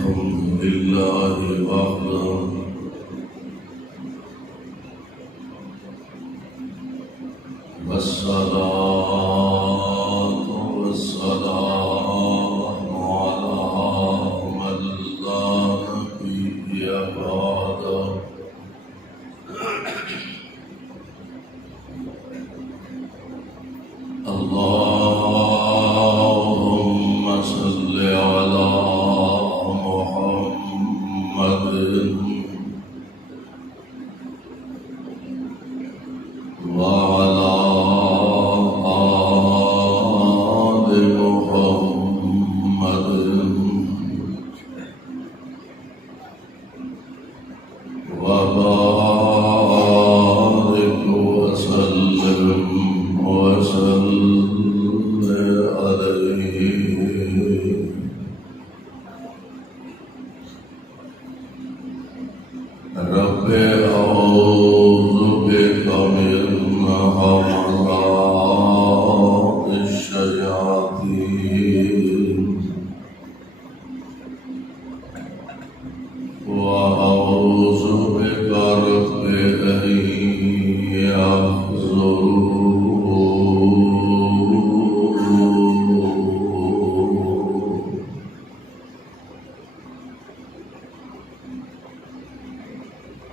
الحمد لله وحده والصلاة والسلام على من لا نبي بعده اللهم صل على محمد وعلى آل محمد وبارك وسلم عليه. رب أعوذ بك من همزات الشياطين وأعوذ بك رب أن يحضرون.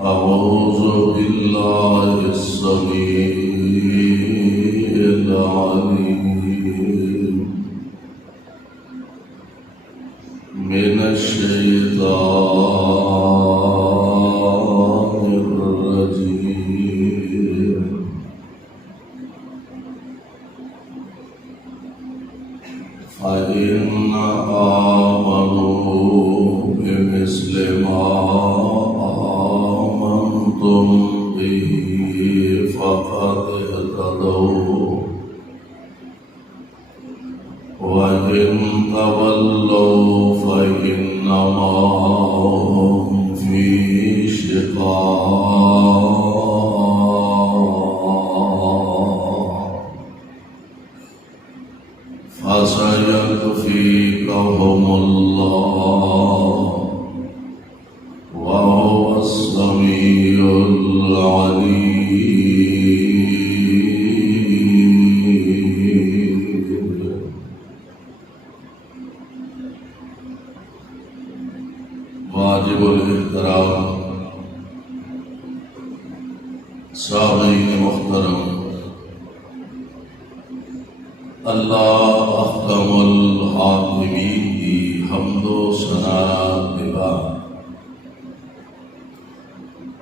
أعوذ بالله السميع العليم من الشيطان الرجيم. فإن آمنوا بمثل ما آمنتم به فقد اهتدوا وإن تولوا فإنما هم في شقاق فسيكفيكهم الله وهو السميع العليم. واجب الاحترام سامعین محترم، اللہ احکم الحاکمین کی حمد و ثنا کے بعد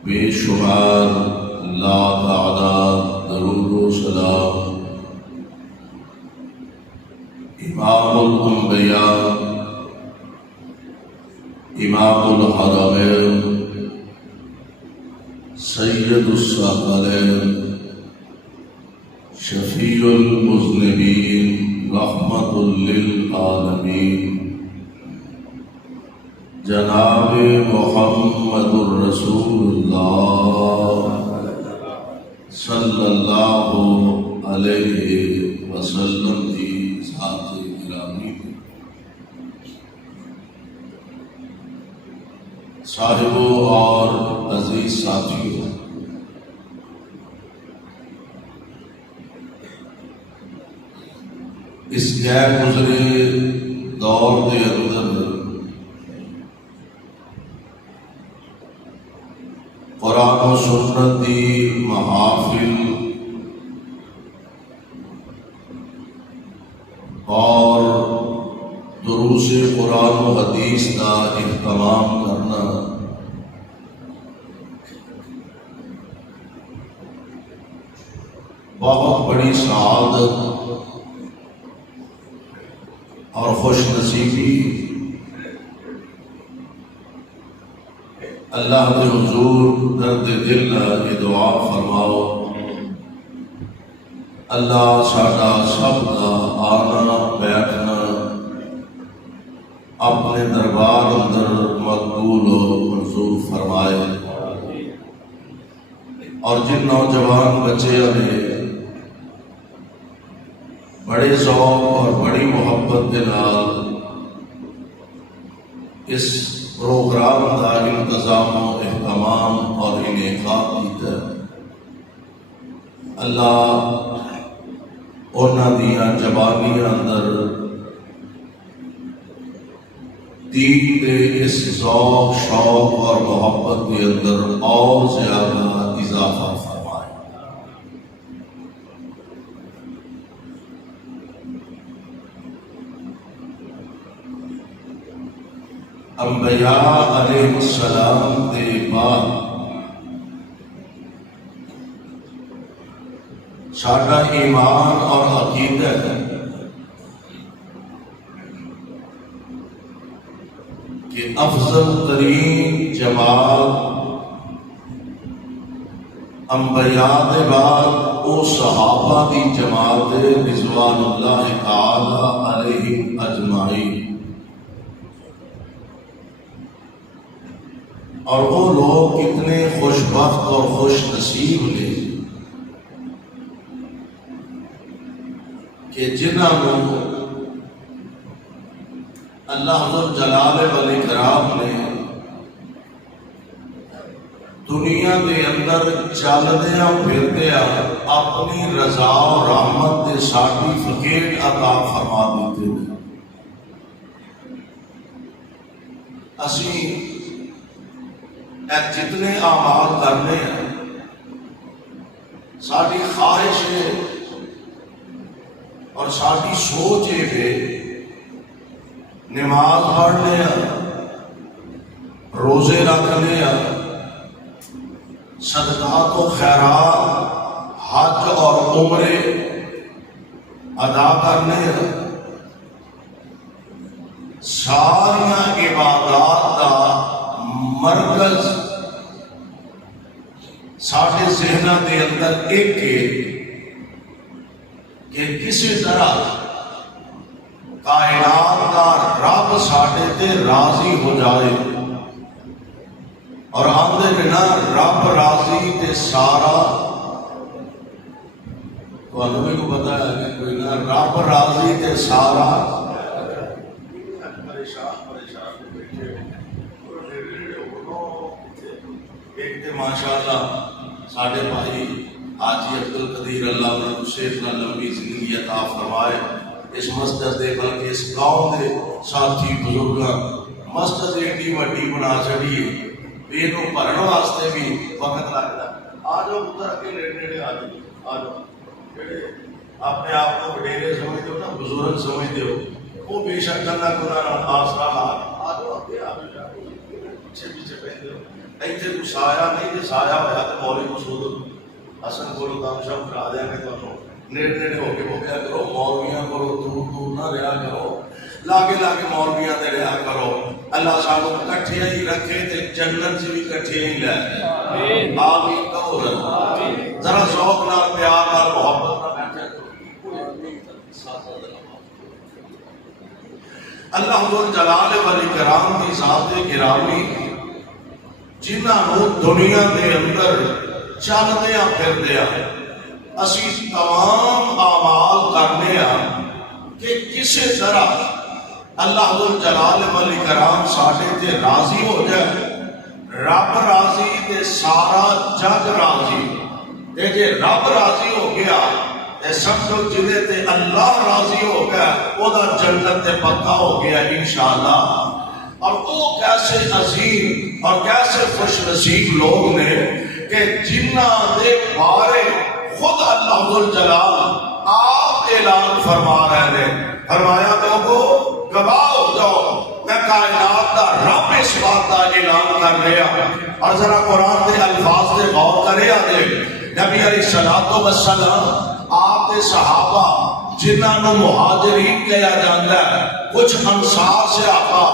بے شمار لا تعداد درود و سلام امام الانبیاء امام الحرمین سید الثقلین شفیع المذنبین رحمت للعالمین جناب محمد الرسول اللہ صلی اللہ علیہ وسلم کی ذات گرامی، صاحبوں اور عزیز ساتھیوں، اس غیر گزرے دور کے اندر قرآن و سنت دی محافل اور دروس قرآن و حدیث کا اہتمام کرنا بہت بڑی سعادت اور خوش نصیبی اللہ کے حضور درد دل یہ دعا فرماؤ، اللہ ساڈا سب کا آنا بیٹھنا اپنے دربار اندر مقبول و منظور فرمائے، اور جن نوجوان بچے نے بڑے ذوق اور بڑی محبت کے نال اس پروگرام کا انتظام و اہتمام اور انعقاد کیتا ہے۔ اللہ انہاں دیاں زبانیاں اندر دین دے اس ذوق شوق اور محبت کے اندر اور زیادہ اضافہ فرمائے۔ انبیاء علیہ السلام کے بعد ساڈا ایمان اور عقیدہ ہے کہ افضل ترین جماعت انبیاء کے بعد وہ صحابہ کی جماعت رضوان اللہ تعالی علیہم اجمعین، اور وہ لوگ کتنے خوش بخت اور خوش نصیب نے کہ جنہوں اللہ ذو جلال والاکرام نے دنیا کے اندر چلدیاں پھردیاں اپنی رضا و رحمت کے سرٹیفکیٹ عطا فرما دیتے ہیں۔ اسی جتنے اعمال کرنے ہیں ساری خواہش ہے اور ساری سوچ یہ ہے نماز پڑھنے روزے رکھنے صدقات و خیرات حج اور عمرے ادا کرنے ساریا عبادات کا مرکز سارے ذہنوں کے اندر ایک کہ کسی طرح کائنات کا رب ساڈے تے راضی ہو جائے، اور آندے بنا رب راضی تے سارا تو بھی کو پتا ہے کہ کوئی نہ رب راضی تے سارا ماشاءاللہ ساڈے بھائی حاجی عبدالقدیر اللہ انہوں نے شیخ نہ لمبی زندگی عطا فرمائے۔ اس مسجد دے بلکہ اس گاؤں دے ساتھی بزرگاں مسجد ایڈی وڈی بنا چڑی یہ بھرن واسطے بھی وقت لگتا۔ آ جاؤ پتر اگے نیڑے آ جاؤ جڑے اپنے آپ کو وڈیرے سمجھتے ہو نا بزرگ سمجھتے ہو وہ بے شک اللہ کو آسرا لا آ جاؤ اگے آ جاؤ پیچھے پیچھے پہنتے ہو ایتھے کوئی سایہ نہیں جی سایہ ہوا تو مولوی مسعود حسن کو کام شام کرا دیا کہ تمہیں نیڑے نیڑے ہو کے بولیا کرو، مولویاں کو دور دور نہ رہا کرو، لاگے لاگے مولویاں دے رہا کرو۔ اللہ سانو کٹھے ہی رکھے تے جنت سے بھی کٹھے ہی لے آمین کہو ذرا ذوق نال پیار نال محبت نال بیٹھے اللہ ذو جلال والاکرام کی ذات گرامی جنہوں دنیا کے اندر چلدیا پھردیا اسی تمام اعمال کرنے کہ کسی طرح اللہ ذو جلال والاکرام ساڈے تے راضی ہو جائے۔ رب راضی تے سارا جگ راضی تے جے رب راضی ہو گیا تے سمجھو جدے تے اللہ راضی ہو گیا او دا جنت تے پکا ہو گیا انشاءاللہ۔ اور وہ کیسے عظیم اور کیسے خوش نصیب لوگ نے کہ جنہ دے بارے خود اللہ ذو الجلال آپ اعلان فرما رہے ہیں، فرمایا لوگو گواہ ہو جاؤ میں کائنات کا رب اس بات کا اعلان کر رہا۔ اور ذرا قرآن کے الفاظ سے غور کرے دے نبی علیہ الصلوۃ والسلام آپ کے صحابہ جنہوں مہاجرین کہا جاتا ہے، کچھ انصار سے آقا،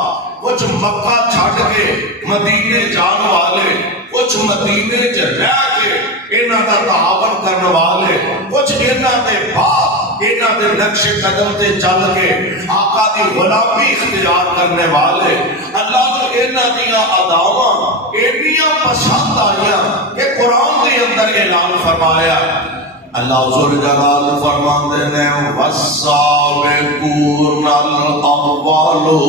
کچھ مکہ چھڑ کے مدینے جان والے، کچھ مدینے چ رہ کے انہاں دا تعاون کرنے والے، کچھ انہاں دے باپ انہاں دے نقش قدم تے چل کے آقا دی غلامی اختیار کرنے والے۔ اللہ نے انہاں دیاں اداواں ایڈیاں پسند آئیاں کہ قرآن کے اندر اعلان فرمایا۔ اللہ ذو جلال فرماتے ہیں والسابقون الاولون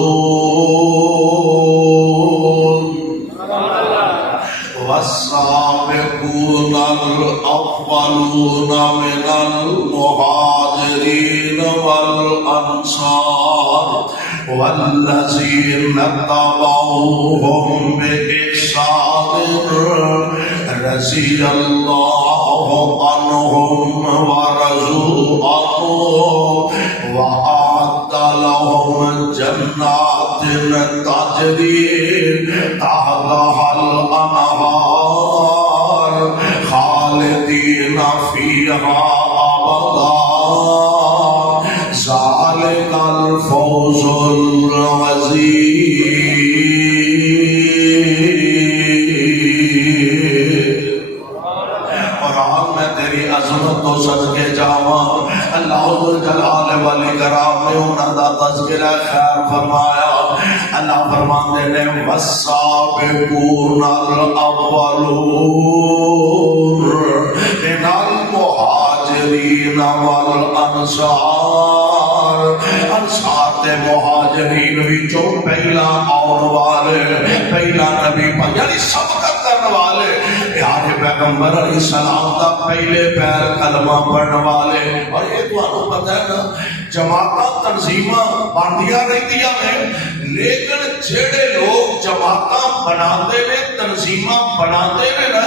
والذین تبعوہم بإحسان رضی اللہ عنہم ورضوا عنہ وأعد لهم جنات تجری تحتها الأنہار خالدین فیہا ابدا ذالک الفوز العظیم۔ قرآن میں تیری عظمت تو صدقے جاواں، اللہ ذوالجلال والاکرام نے انہاں دا تذکرہ خیر فرمایا۔ اللہ فرماندے نے والسابقون الاولون من المہاجرین والانصار، انصار تے مہاجرین وچوں پہلا آن والے، پہلا نبی یعنی سبقت کرنے والے، پیارے پیغمبر علیہ السلام دا پہلے پیر کلمہ پڑھنے والے۔ اور یہ تو آپ کو پتہ ہے نا جماعتاں تنظیماں باندیاں رہتیاں ہیں، لیکن جڑے لوگ جماعتاں بناتے نے تنظیماں بناتے نے نا،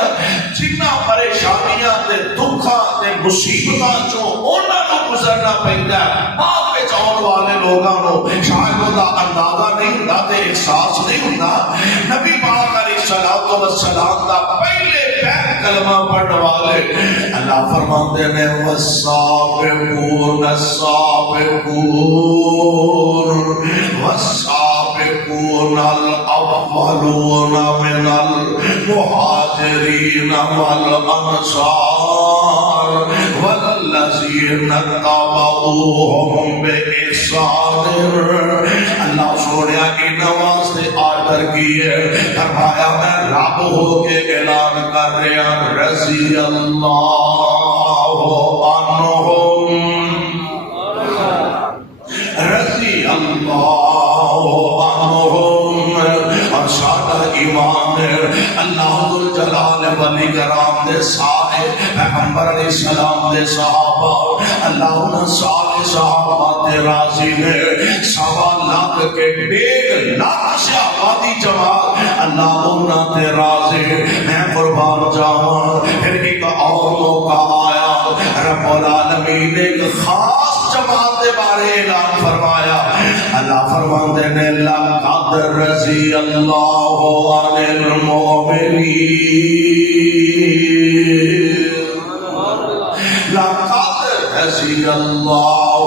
جنہ پریشانیاں تے دکھاں تے مصیبتاں چوں انہاں نوں گزرنا پیندا ہے، بعد وچ آن والے لوگاں نوں شاید دا اندازہ نہیں ہوندا تے احساس نہیں ہوندا۔ نبی پاک علیہ الصلوۃ والسلام دا پہلے پیر کلمہ پڑھنے والے اللہ فرماندے نے والسابقون السابقون والسابقون الاولون من المہاجرین والانصار والذین تبعوہم بإحسان۔ اللہ سوڑیا کی نواز سے آرڈر کیے، فرمایا میں رب ہو کے اعلان کر رہا رضی اللہ عنہم، رضی اللہ عنہم۔ اور سادہ ایمان اللہ ذوالجلال والاکرام دے سارے پیغمبر علیہ السلام دے صحابہ، اللہ انہاں سارے صحابہ تے راضی نے، 1.25 لاکھ کے 1.5 لاکھ صحابہ دی جماعت اللہ انہاں تے راضی۔ میں قربان جاواں پھر ایک اور موقع آیا، رب العالمین نے ایک خاص جماعت دے بارے اعلان فرمایا۔ اللہ فرماندے نے لقد رضی اللہ عن المؤمنین، لقد رضی اللہ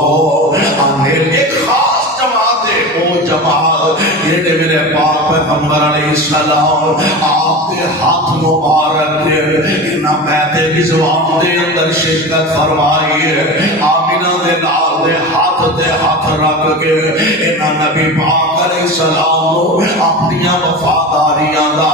عن، ایک خاص جماعت ہے وہ جماعت یہ میرے پاک پیغمبر علیہ السلام آپ کے ہاتھ مبارک کے انہاں بیعت رضوان دے اندر شرکت فرمائی ہے۔ آمینہ دے نال دے ہاتھ رکھ کے انہاں نبی پاک علیہ السلام اپنیاں وفاداریاں دا،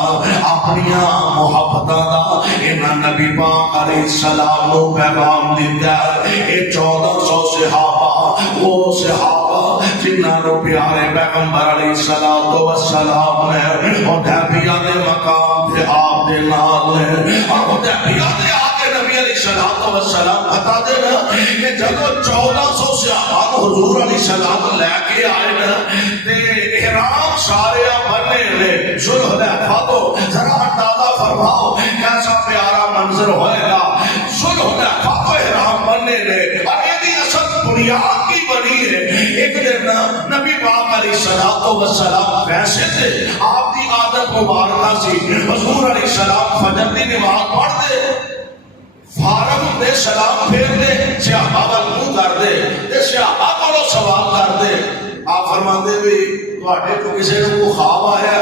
اپنیاں محبتاں دا انہاں نبی پاک علیہ السلام کو پیغام دیتا ہے۔ یہ 1400 صحابہ وہ صحابہ جنہاں نو پیارے پیغمبر علیہ السلام نے حدیبیہ دے مقام تے آپ دے نال نے، اور حدیبیہ دے آگے نبی علیہ السلام بتا دینا کہ جب 1400 صحابہ حضور علیہ السلام لے کے آئے نا تے احرام سارے بننے لے ذوالحلیفہ تو ذرا اندازہ فرماؤ کیسا پیارا منظر ہوئے گا۔ ذوالحلیفہ تو احرام بننے لے اور یہ اصل بنیاد کی بنی ہے۔ ایک دن نبی پاک علیہ السلام ویسے تھے، آپ کی عادت مبارکہ سی حضور علیہ السلام فجر کی نماز پڑھ دے، فارغ دے سلام پھیر دے، صحابہ وال منہ کر دے تے صحابہ کو سوال کر دے۔ آپ فرماندے بھی تواڈے کو کسی نے کو خواب آیا،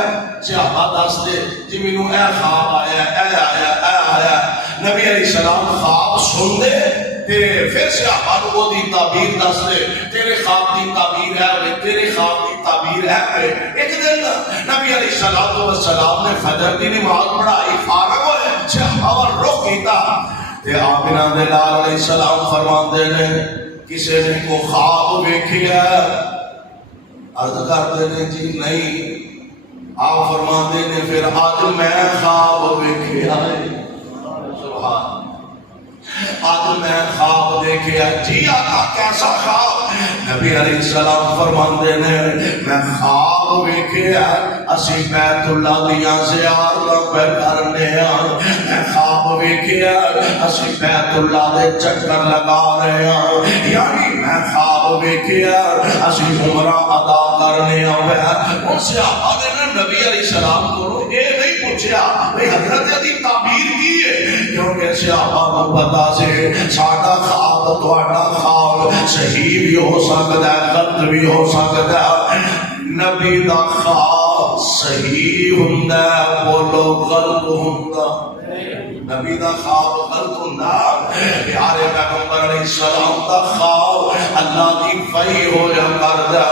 صحابہ دس دے جی مینوں اے خواب آیا، اے آیا، اے آیا۔ نبی علیہ السلام خواب سن دے تے پھر صحابہ کو دی تعبیر دس دے، تیرے خواب دی تعبیر ہے، تیرے خواب دی تعبیر ہے۔ ایک دن نبی علیہ السلام نے فجر کی نماز پڑھائی، فارغ ہوئے، صحابہ وال رخ کیتا تے آمنہ دے لال علیہ السلام فرماندے نے کسی نے کو خواب ویکھیا؟ عرض کرتے نے جی نہیں۔ آپ فرماندے نے پھر آج میں خواب ویکھیا ہے۔ سبحان آج میں خواب دیکھیا جی آقا کیسا خواب؟ نبی علیہ السلام فرماندے نے میں خواب ویکھیا اسی بیت اللہ دیاں زیارتاں پہ کرنے میں خواب ویکھیا اسی بیت اللہ دے چکر لگا رہے ہیں یعنی میں خواب ویکھیا اسی عمرہ ادا کرنے ان سے آباد نے نبی علیہ السلام کو یہ نہیں پوچھا بھئی حضرت علی تعبیر کی ہے کیونکہ صحابہ کو پتا سے ساڈا خواب تہاڈا خواب صحیح بھی ہو سکتا ہے غلط بھی ہو سکتا ہے نبی دا خواب صحیح ہوندا ہے بولو غلط ہوندا نبی دا خواب غلط ہوندا پیارے پیغمبر علیہ السلام دا خواب اللہ دی وحی ہویا کردا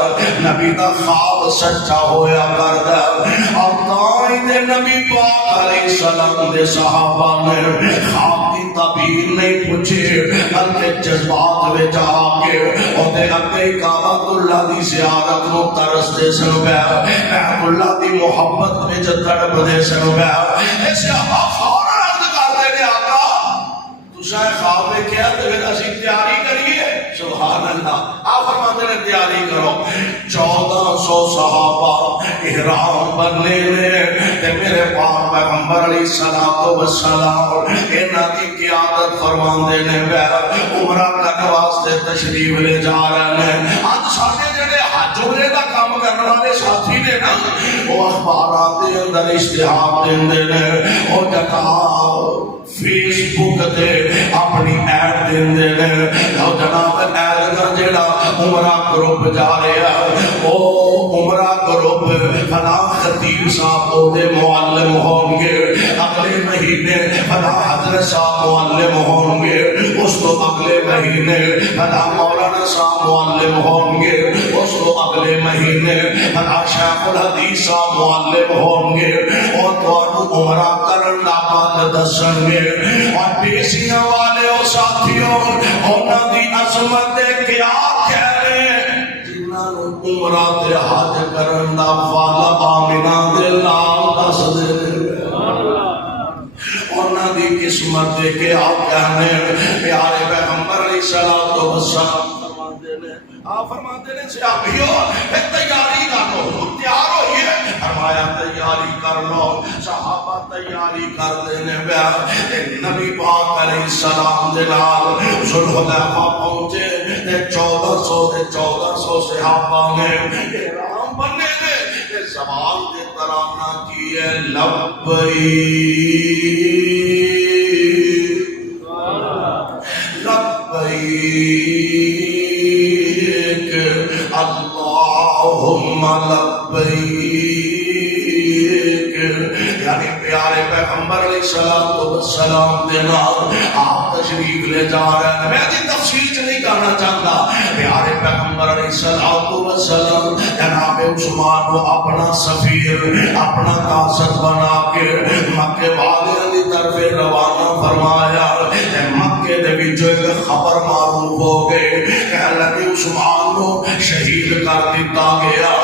نبی دا خواب سچا ہویا کردا اور تائیں دے نبی پاک علیہ السلام دے صحابہ نے خواب دی تعبیر نہیں پوچھی بلکہ جذبات وچ آ کے اوتے اگے کعبۃ اللہ دی زیارت نو ترسدے سن پیا بیت اللہ دی محبت وچ تڑپدے سن پیا ایسے فوراً خواب دیکھا تو پھر اسی تیاری کریے سبحان اللہ آپ فرماتے ہیں تیاری کرو 1400 صحابہ احرام بننے نے تے میرے پاک پیغمبر علیہ السلام انہاں دی قیادت فرماندے نے عمرہ کرنے واسطے تشریف لے جا رہے ہیں اج ساڈے جڑے حج عمرے دا کام کرنے والے ساتھی نے نا وہ اخبارات دے اندر اشتہار دیندے نے او جتا فیس بک تے اپنی ایڈ دیندے نے او جناب ایڈ دا جڑا عمرہ گروپ جا رہا او عمرہ گروپ فلاں خطیب صاحب او دے معلم ہون گے اگلے مہینے فلاں حضرت صاحب معلم ہون گے اس تو اگلے مہینے فلاں مولانا صاحب معلم ہون گے اس تو اگلے مہینے فلاں شیخ الحدیث صاحب معلم ہون گے اور تو عمرہ کرن دا بات دسن گے اور پیشیاں والے او ساتھیوں انہاں دی عظمت کیا کہہ رہے جنہاں نو عمرہ تے حج کرن دا فال آمنہ دے لال دس دے انہاں دی قسمت دے کیا کہنے پیارے پیغمبر علیہ السلام آپ فرماتے ہیں صحابیوں تیاری کر لو تیار ہوئیے فرمایا تیاری کر لو صحابہ تیاری کر دینے بیا نبی پاک علیہ السلام دے نال ذوالحلیفہ پہنچے 1400 صحابہ نے احرام بننے دے سوال دے ترانہ کیے لبیک اللہم لبیک یعنی پیارے پیغمبر علیہ السلام دے نال آپ تشریف لے جا رہے ہیں میں دی تفصیل چ نہیں کہنا چاہتا پیارے پیغمبر علیہ السلام جناب عثمان کو اپنا سفیر اپنا قاصد بنا کے مکے والے دی طرف روانہ فرمایا مکے دے وچ ایک خبر معروف ہو گئی کہ لگے عثمان کو شہید کر دیتا گیا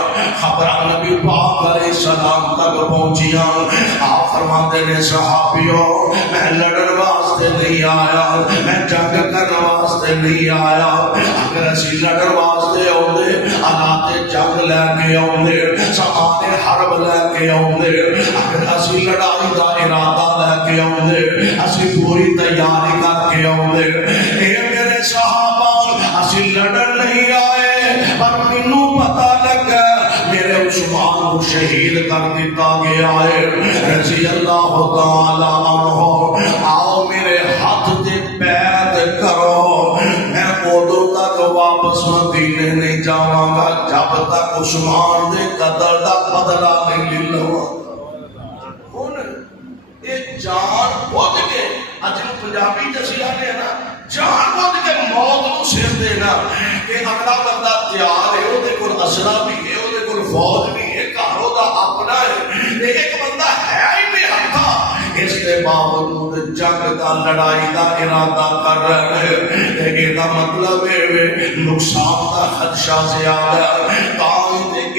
خبر نبی پاک علیہ السلام تک پہنچیاں آپ فرماتے نے صحابیوں میں لڑن واسطے نہیں آیا میں جنگ کرنے واسطے نہیں آیا اگر اسی لڑن واسطے آؤندے آلات جنگ لے کے آؤندے سامان حرب لے کے آؤندے اگر اسی لڑائی دا ارادہ لے کے آؤندے اسی پوری تیاری کر کے آؤندے اے میرے صحابہ اسی لڑن نہیں آئے پر مینوں پتہ لگا میرے عثمان کو شہید کر دیتا گیا ہے رضی اللہ تعالی عنہ آؤ میرے ہاتھ دے بیعت کرو میں ادو تک واپس مدینے نہیں جاواں گا جب تک عثمان دے قتل دا بدلہ نہیں لواں جان بوجھ کے اج پنجابی جسیا نے نا جان بوجھ کے موت نو سر دینا کہ اگلا بندہ تیار ہے وہ کول اسلحہ بھی ہے وہ کول فوج بھی ہے گھروں دا اپنا ہے ایک بندہ ہے ہی بے ہتھا اس کے باوجود جنگ دا لڑائی دا ارادہ کر رہے ہیں یہ دا مطلب ہے نقصان دا خدشہ زیادہ ہے تاں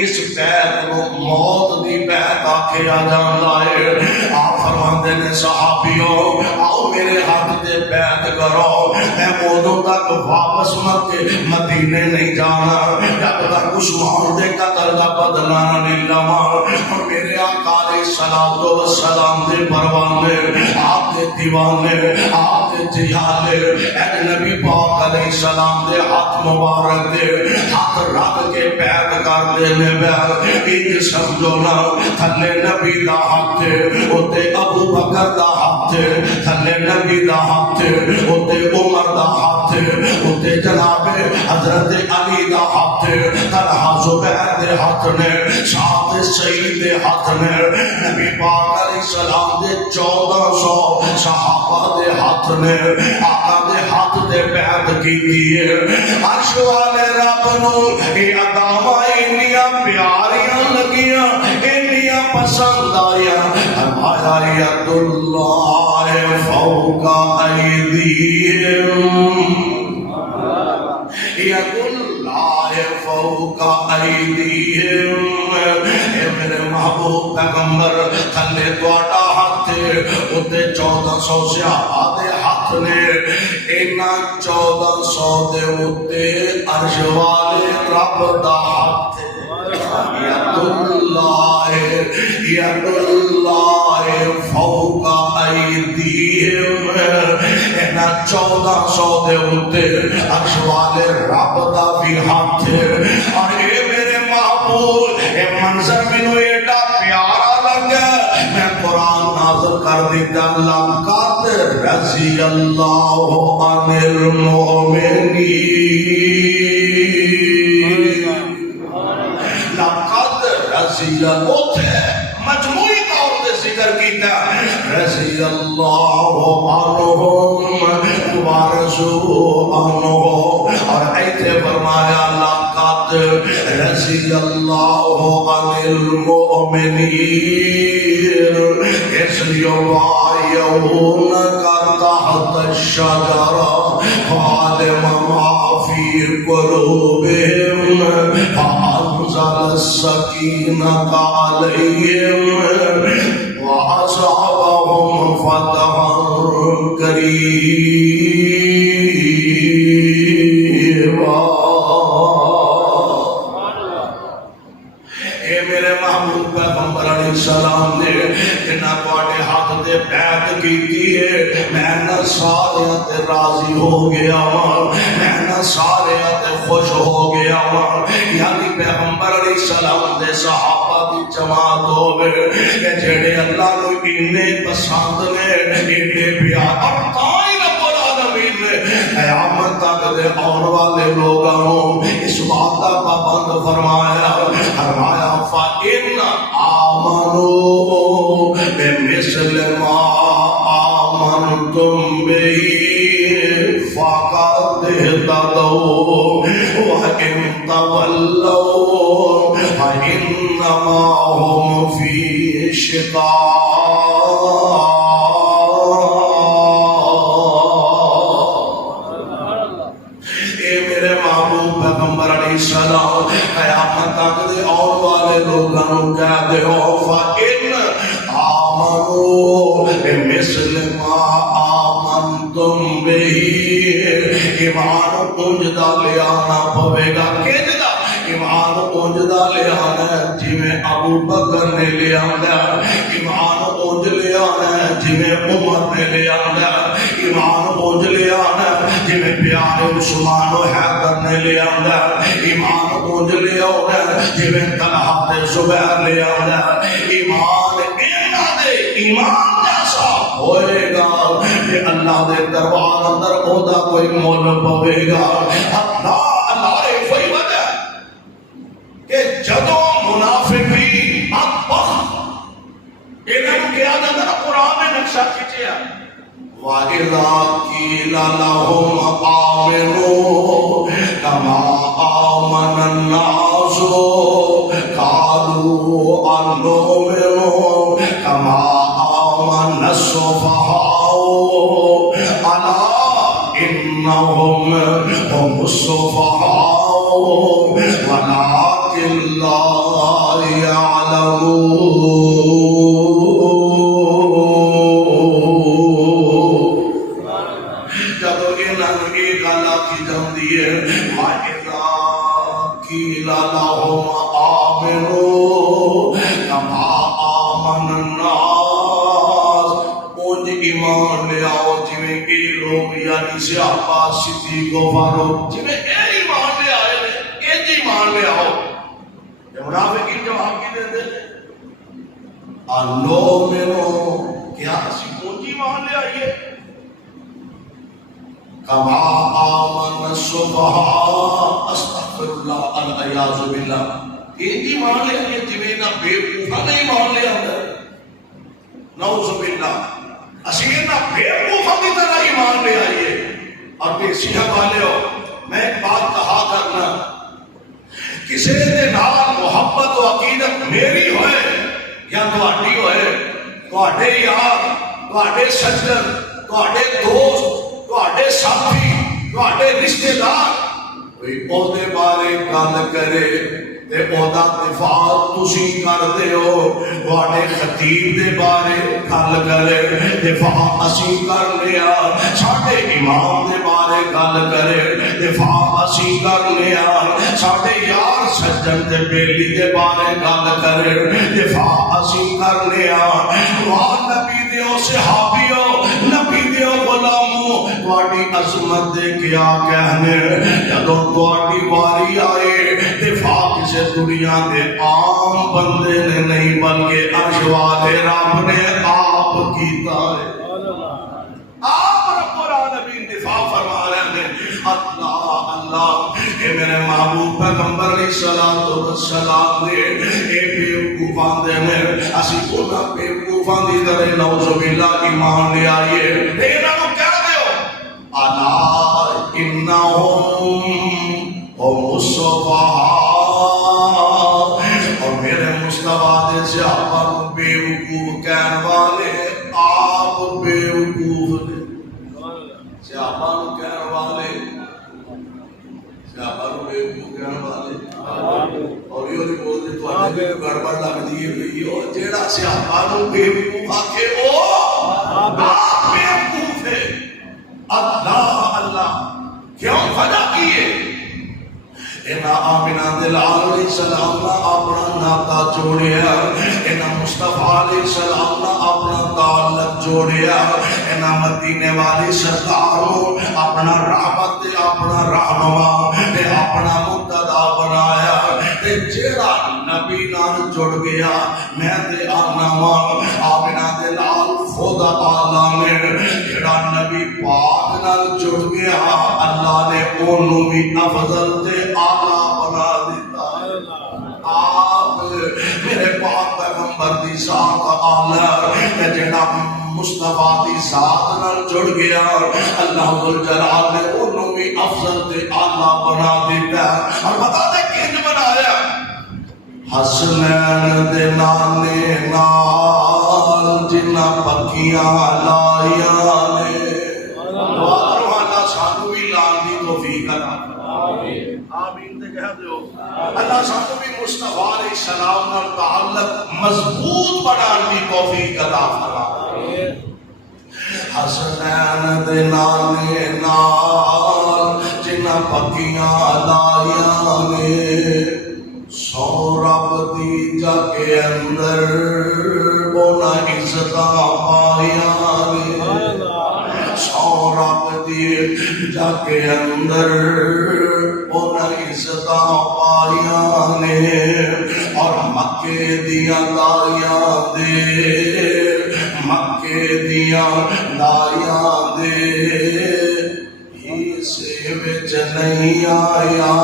اس بیعت کو موت دی بیعت آکھیا جاندا ہے۔ آپ فرماندے نے صحابیوں آؤ میرے ہاتھ دے بیعت کرو، میں ادوں تک واپس مکے مدینے نہیں جانا جب تک عثمان دے قتل دا بدلہ نہیں لواں۔ اور میرے آقا علیہ الصلوۃ والسلام دے پروانے، آپ دے دیوانے، آپ دے جہالے اے نبی پاک علیہ السلام دے ہاتھ مبارک دے ہاتھ رکھ کے بیعت کر دینے بیعت ایک سمجھو نا تھلے نبی دا ہاتھ اوتے ابو بکر دا ہاتھ تھلے نبی دا ہاتھ اوتے عمر دا ہاتھ اوتے جناب حضرت علی دا ہاتھ طلحہ زبیر دے ہاتھ نے سعد سعید دے ہاتھ نے نبی پاک علیہ السلام دے 1400 صحابہ دے ہاتھ نے آقا دے ہاتھ دے بیعت کی ہے۔ عرش والے رب نو اے اداواں انیاں پیاریاں لگیاں انیاں پسند آیا، فرمایا ید اللہ فوق ایدیہم، ید اللہ فوق ایدیہم۔ اے میرے محبوب پیغمبر تھلے تواڈا ہاتھ اوتے 1400 صحابہ دے ہاتھ نے، انہاں 1400 دے اوتے عرش والے رب دا ہاتھ ید اللہ ید اللہ فوق ایدیہم۔ انہاں 1400 دے اوتے عرش والے رب دا بھی ہاتھ۔ اور اے میرے محبوب اے منظر مینوں ایڈا پیارا لگا، میں قرآن نازل کر دیتا، لقد رضی اللہ عن المؤمنین، لقد رضی اللہ مجموعی طور پہ ذکر کیتا رضی اللہ عنہم ورضوا عنہ، اور ایتھے فرمایا لقد رضی اللہ عن المؤمنین اذ یبایعونک تحت الشجرہ فعلم ما فی قلوبہم فأنزل السکینۃ علیہم وأصابهم فتحا قریبا۔ اے میرے محبوب پیغمبر علیہ السلام نے جنہاں تواڈے ہاتھ دے بیعت کیتی ہے، میں نہ سارے تے راضی ہو گیا ہاں، میں نہ سارے تے خوش ہو گیا ہاں۔ یعنی پیغمبر علیہ السلام دے صحابہ دی جماعت ہوئے کہ جڑے اللہ نو اننے پسند نے اننے پیار، اور تائیں رب العالمین نے قیامت تک دے اور والے لوگوں اس بات کا پابند فرمایا، فرمایا فَإِنْ آمَنُوا بِمِثْلِ مَا آمَنْتُمْ بِهِ فَقَدْ اهْتَدَوْا وَإِنْ تَوَلَّوْا فَإِنَّمَا هُمْ فِي شِقَاقٍ۔ پیغمبر علیہ السلام قیامت تک دے اور والے لوگوں کہہ دے فَإِنْ آمَنُوا بِمِثْلِ مَا آمَنْتُمْ بِهِ، ایمان اونجدہ لے آنا پوے گا، کہجدہ ایمان اونجدہ لے آنا جی میں ابو بکر نے لے آنا، ایمان اونج لے آنا جی میں عمر نے لے آنا، ایمان اونج لے آنا جی میں پیارے عثمان و حیدر نے لے آنا، ایمان اونج لے آنا جی میں طلحہ زبیر لے آنا۔ ایمان اینا دے ایمان جیسا ہوئے گا کہ اللہ دے دربار اندر اودا کوئی مول پوے گا۔ اللہ رے کوئی وجہ کہ جدو منافقین اتبخ انہوں کیا جاتا قرآن میں نقشہ کھچیا وَإِذَا قِيلَ لَهُمْ آمِنُوا كَمَا آمَنَ النَّاسُ قَالُوا أَنُؤْمِنُ كَمَا آمَنَ السُّفَهَاءُ أَلَا إِنَّهُمْ هُمُ السُّفَهَاءُ وَلَكِنْ ولكن لا يعلمون. جب انہوں نے یہ گل آکھی جاندی ہے وَإِذَا قِيلَ لَهُمْ آمِنُوا كَمَا آمَنَ النَّاسُ، اونج ایمان لے آؤ جویں اے لوگ یعنی صحابہ صدیق و فاروق جویں اے ایمان لے آئے نے انج ایمان لے آؤ. منافقین جواب کی دیتے انؤمنو، کیا اسی اونج ایمان لے آئیے کما آمن السفہاء، استغفر اللہ العیاذ باللہ، انج ایمان لے آئیے جویں نہ بے وقوفا نے ایمان لے آتا ہے. نعوذ باللہ، اسی نہ بے وقوفا کی طرح ایمان لے آئیے. اور بے صحت والے ہو، میں ایک بات کہا کرنا، کسی دے نال محبت و عقیدت میری ہوئے یا تہاڈی ہوئے، تہاڈے یار، تہاڈے سجن، تہاڈے دوست، تہاڈے ساتھی، تہاڈے رشتہ دار کوئی عہدے بارے گل کرے تے عہدہ دفاع تسی کردے ہو، تہاڈے خطیب دے بارے گل کرے دفاع اسی کر لیا، ساڈے امام دے بارے گل کرے دفاع اسی کر لیا، ساڈے یار سجن تے بیلی دے بارے گل کرے دفاع اسی کر لیا. واہ نبی دیو صحابیو، نبی دیو غلامو، تہاڈی عظمت دے کیا کہنے، جدوں تہاڈی واری آئے دفاع کسے دنیا دے عام بندے نے نہیں بلکہ عرش والے رب نے آپ کیتا ہے. آپ رب العالمین دفاع فرما رہے ہیں. اللہ اللہ، اے میرے محبوب پیغمبر علیہ الصلوۃ والسلام نے اے بیوقوفاں دے نے اسی انہاں بیوقوفاں دی طرح نعوذ باللہ ایمان لے آئیے. انہاں نوں کہہ دیو الا انہم هم السفہاء، اور میرے مصطفیٰ دے صحابہ کو بیوقوف کہنے والے آپ بیوقوف نے. صحابہ کو کہنے والے، صحابہ کو بیوقوف کہنے والے اور یہ بولتے تو آنے بھی گڑبڑ لگ دیئے ہوئی اور جیڑا صحابہ کو بیوقوف آکے او آپ بیوقوف ہے. اللہ اللہ، کیوں وجہ کیے؟ اینا آمینہ دلال علیہ السلام نے اپنا ناتا جوڑیا، اینا مصطفیٰ علیہ السلام نے اپنا تعلق جوڑیا، اینا مدینے والی سرکاروں اپنا رحمت تے اپنا رہنما تے اپنا مقتدا بنایا. تے جیڑا نبی نال جڑ گیا میں تے آنا ماں آمینہ دلال خدا تعالیٰ نے جیڑا نبی پاک نال جڑ گیا اللہ نے انہوں بھی افضل تے آلہ بنا دیتا ہے. آپ میرے پاک پیغمبر دی ذات آلہ تے جیڑا مصطفیٰ دی ذات نال جڑ گیا اللہ ذوالجلال نے انہوں بھی افضل تے آلہ بنا دیتا ہے. اور بتا دے کنج بنایا؟ حسنین دے نانے نال جنہ پکیاں لائیاں نے. دعا کرو اللہ سانو بھی لان دی توفیق عطا فرمائے. آمین تے کہہ دیو. اللہ سانو بھی مصطفیٰ علیہ السلام نال تعلق مضبوط بنان دی توفیق عطا فرمائے. حسنین دے نانے نال جنہ پکیاں لائیاں نے. سو رب دی جگ اندر اونا عزتاں پائیاں نے. سو رب دی جگ اندر اونا عزتاں پائیاں نے. اور مکے دیاں داریاں دے، مکے دیاں داریاں دے سے وچ نہیں آیا.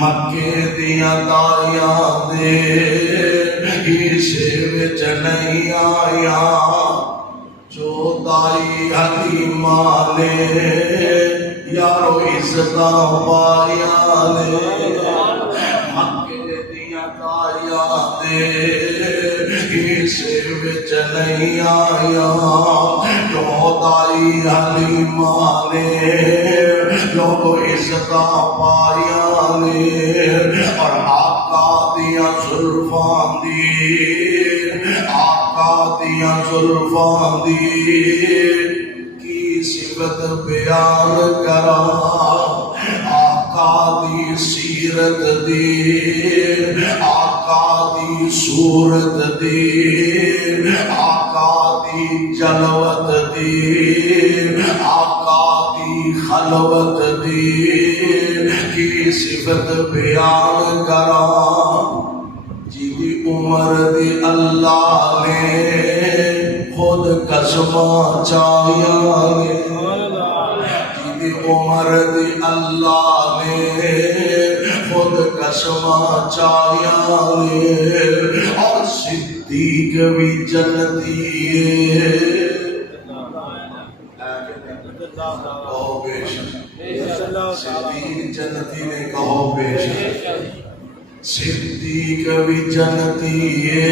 مکے دیاں داریاں دے سے وچ نہیں آیا. جو دائی حلیمہ نے یارو عزتاں پائیاں نے. مکے دیاں داریاں دے سے وچ نہیں آیا. جو دائی حلیمہ نے لوگ عزتاں پائیاں نے. اور آپ آقا دیاں زلفاں دی، آقا دیاں زلفاں دی کی صفت بیان کراں، آقا دی سیرت دی، آقا دی صورت دی، آقا دی جلوت دی، آقا دی خلوت دی کی صفت بیان کراں، جی عمر دی اللہ نے خود قسماں چاہیاں نے، جی عمر دی اللہ نے خود قسماں چاہیاں نے، اور صدیق بھی جنتی ہے، کہو بے شک صدیق جنتی نے، کہو بے شک صدیق بھی جنتی ہے،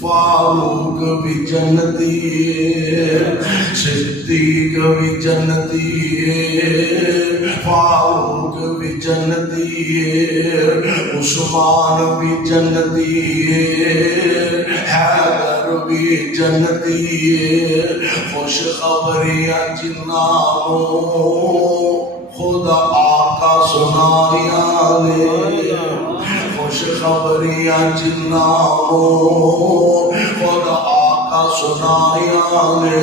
فاروق بھی جنتی ہے، صدیق بھی جنتی ہے، فاروق بھی جنتی ہے، عثمان بھی جنتی ہے، حیدر بھی جنتی ہے، خوش خبریاں جنانوں خدا آقا سنایا نے، خوش خبریاں جنانوں خدا آقا سنایا نے،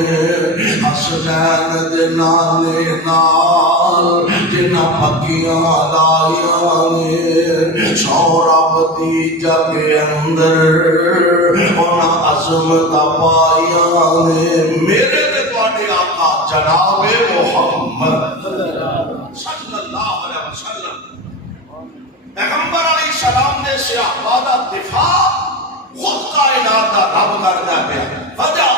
حسنین دے نانے نال جنہ پھکیاں لایا نے، سورب دی جگ اندر انہاں عظمت پایا نے، میرے تے تواڈے آقا جناب محمد صلی اللہ علیہ وسلم پیغمبر علیہ السلام نے صحابہ دفاع خود کائنات دا رب کردا پیا، وجہ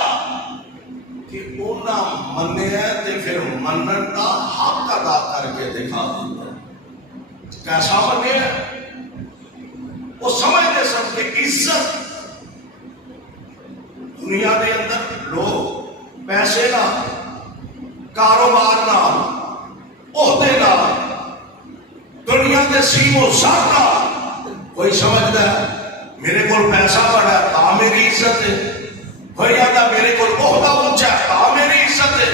کہ انہاں منیا تے پھر منن دا حق ادا کر کے دکھا دیا، کیسا منیا وہ سمجھتے سن کہ عزت دنیا دے اندر لوگ پیسے نہ، کاروبار نہ، عہدے نہ، دنیا دے سیم و سارا کوئی سمجھتا ہے میرے کول پیسہ بڑا ہے تا میری عزت ہے، کوئی آدھا میرے کول عہدہ اونچا ہے تا میری عزت ہے،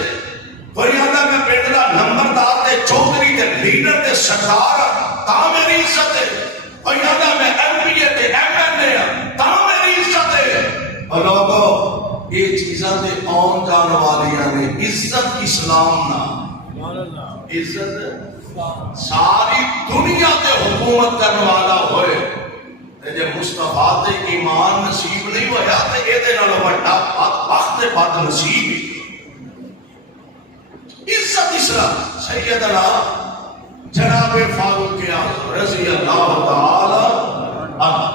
کوئی آدھا میں پنڈ دا نمبردار تے چوکری تے لیڈر تے سردار تا میری عزت ہے، کوئی آدھا میں ایم پی اے تے ایم این اے تا میری عزت ہے، اور لوگوں یہ چیزاں تے آن جان والیاں نے، عزت اسلام نہ، عزت ساری دنیا تے حکومت کرنے والا ہوئے تے جے مصطفیٰ تے ایمان نصیب نہیں ہویا تے اے دے نال بڑا بدبخت بد نصیب، عزت اسلام سیدنا جناب فاروق اعظم رضی اللہ تعالی عنہ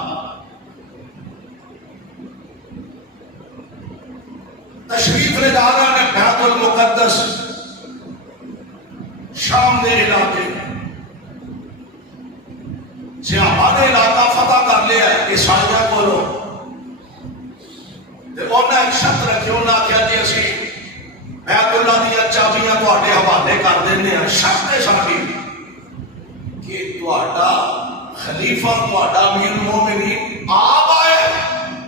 تشریف لے جانا نے بیت المقدس شام دے علاقے صحابہ علاقہ فتح کر لیا عیسائیاں کولو تے انہاں ایک شرط رکھی، انہاں آخیا جی اسی بیت اللہ دیا چابیاں تواڈے حوالے کر دینے ہیں، شرط ہے ساری کہ تواڈا خلیفہ تواڈا امیر المومنین آپ آئے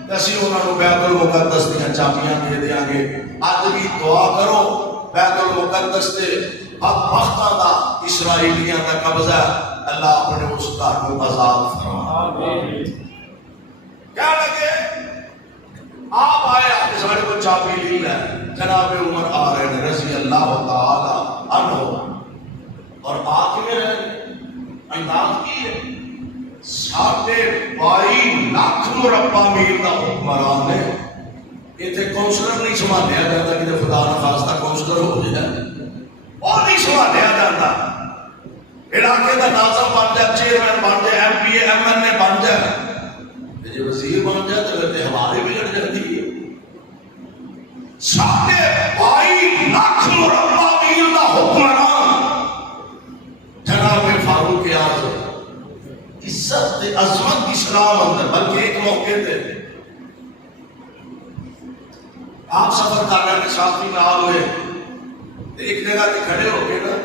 تے اسی انہاں نوں بیت المقدس دیا چابیاں دے دیاں گے، اج بھی دعا کرو بیت المقدس تے بدبختاں دا اسرائیلیاں دا قبضہ اللہ اپنے اس گھر کو آزاد فرما، کیا لگے آپ آئے آپ سارے کو چابی لی ہے، جناب عمر آ رہے ہیں رضی اللہ تعالی عنہ، اور آ کے میرے انداز کی ہے 22.5 لاکھ مربع میل کا حکمران ہے، اتنے کونسلر نہیں سنبھالیا جاتا کہ خدا نہ خاصتا کونسلر ہو جائے، اور نہیں سنبھالیا جاتا، علاقے کا ناظم بن جائے، چیئرمین بن جائے، M P A M N A بن جائے، جب وزیر بن جائے تو پھر ہمارے بگڑ جاتی ہے، 22.5 لاکھ مربع میل کا حکمران جناب فاروق اعظم، عزت عظمت اسلام اندر، بلکہ ایک موقع تھے آپ سفر کر رہے ہیں، ساتھی نال ہوئے ایک جگہ تے کھڑے ہو کے نا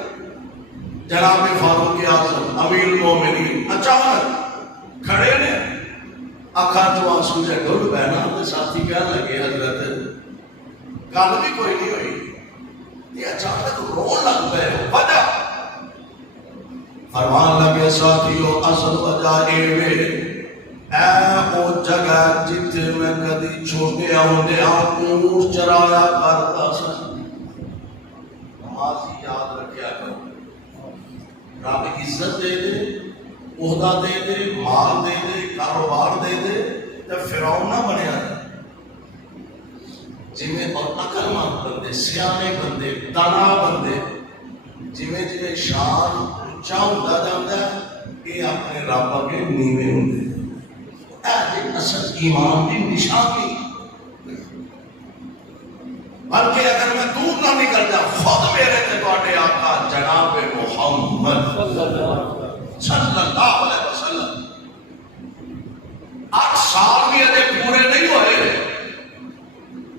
جناب فاروق اعظم امیر المومنین اچانک کھڑے نے اکھاں چوں آنسو جے ڈل پے نا تے ساتھی کہن لگے حضرت گل بھی کوئی نہیں ہوئی، یہ اچانک رون لگ پے، وجہ فرمان لگے ساتھیو اصل وجہ اے وے اے او جگہ جتھے میں کدی چھوٹیا ہوندیا اونٹ چرایا کرتا سا۔ نمازی یاد رکھیا کرو، رب عزت دے دے، عہدہ دے دے، مال دے دے، کاروبار دے دے تے فرعون نہ بنیا جویں اور عقل مند بندے، سیانے بندے، دانا بندے جویں جویں شان اونچا ہوندا جاندا ہے یہ اپنے رب اگے نیویں ہوندے۔ اے اصل ایمان دی نشانی، بلکہ اگر میں دور نہ نکل جاؤں خود میرے تے تواڈے آقا جناب محمد صلی اللہ علیہ وسلم 8 سال بھی اجے پورے نہیں ہوئے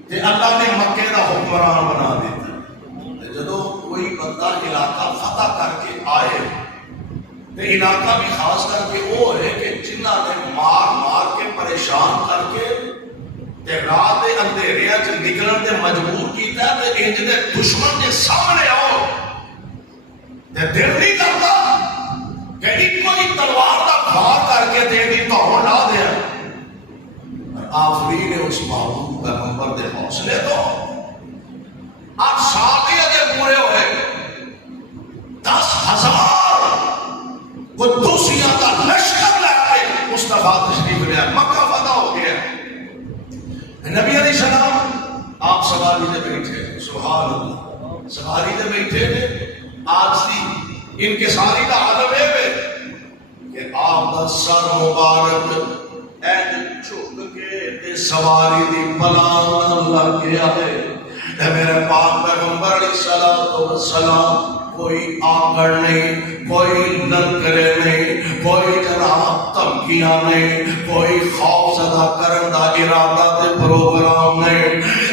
تے اللہ نے مکے دا حکمران بنا دیتا۔ جدو کوئی بندہ علاقہ فتح کر کے آئے تے علاقہ بھی خاص کر کے وہ ہے کہ جنہ نے مار مار کے پریشان کر کے تے رات دے اندھیریاں چ نکلن تے مجبور کیتا تے انج دے دشمن دے سامنے آؤ تے دل نہیں کرتا کہ ایک کوئی تلوار دا بھار کر کے دے دی توڑ لا دیا۔ آفرین اس محبوب پیغمبر دے حوصلے تو 8 سال ہی اجے پورے ہوئے 10,000 قدوسیاں کا لشکر لے کے مصطفیٰ تشریف لیا، مکہ فتح ہو گیا۔ نبی علیہ السلام آپ سواری دے بیٹھے، سبحان اللہ، سواری دے بیٹھے نے۔ آج سی ان کے ساری کا عالم ہے کہ آپ دا سر مبارک این چھک کے تے سواری دی پلان لگ گیا ہے۔ اے میرے پاک پیغمبر علیہ السلام کوئی آکڑ نہیں، کوئی للکرے نہیں، کوئی جناب تمکیاں نہیں، کوئی خوف زدہ کرن دا ارادہ تے پروگرام نہیں۔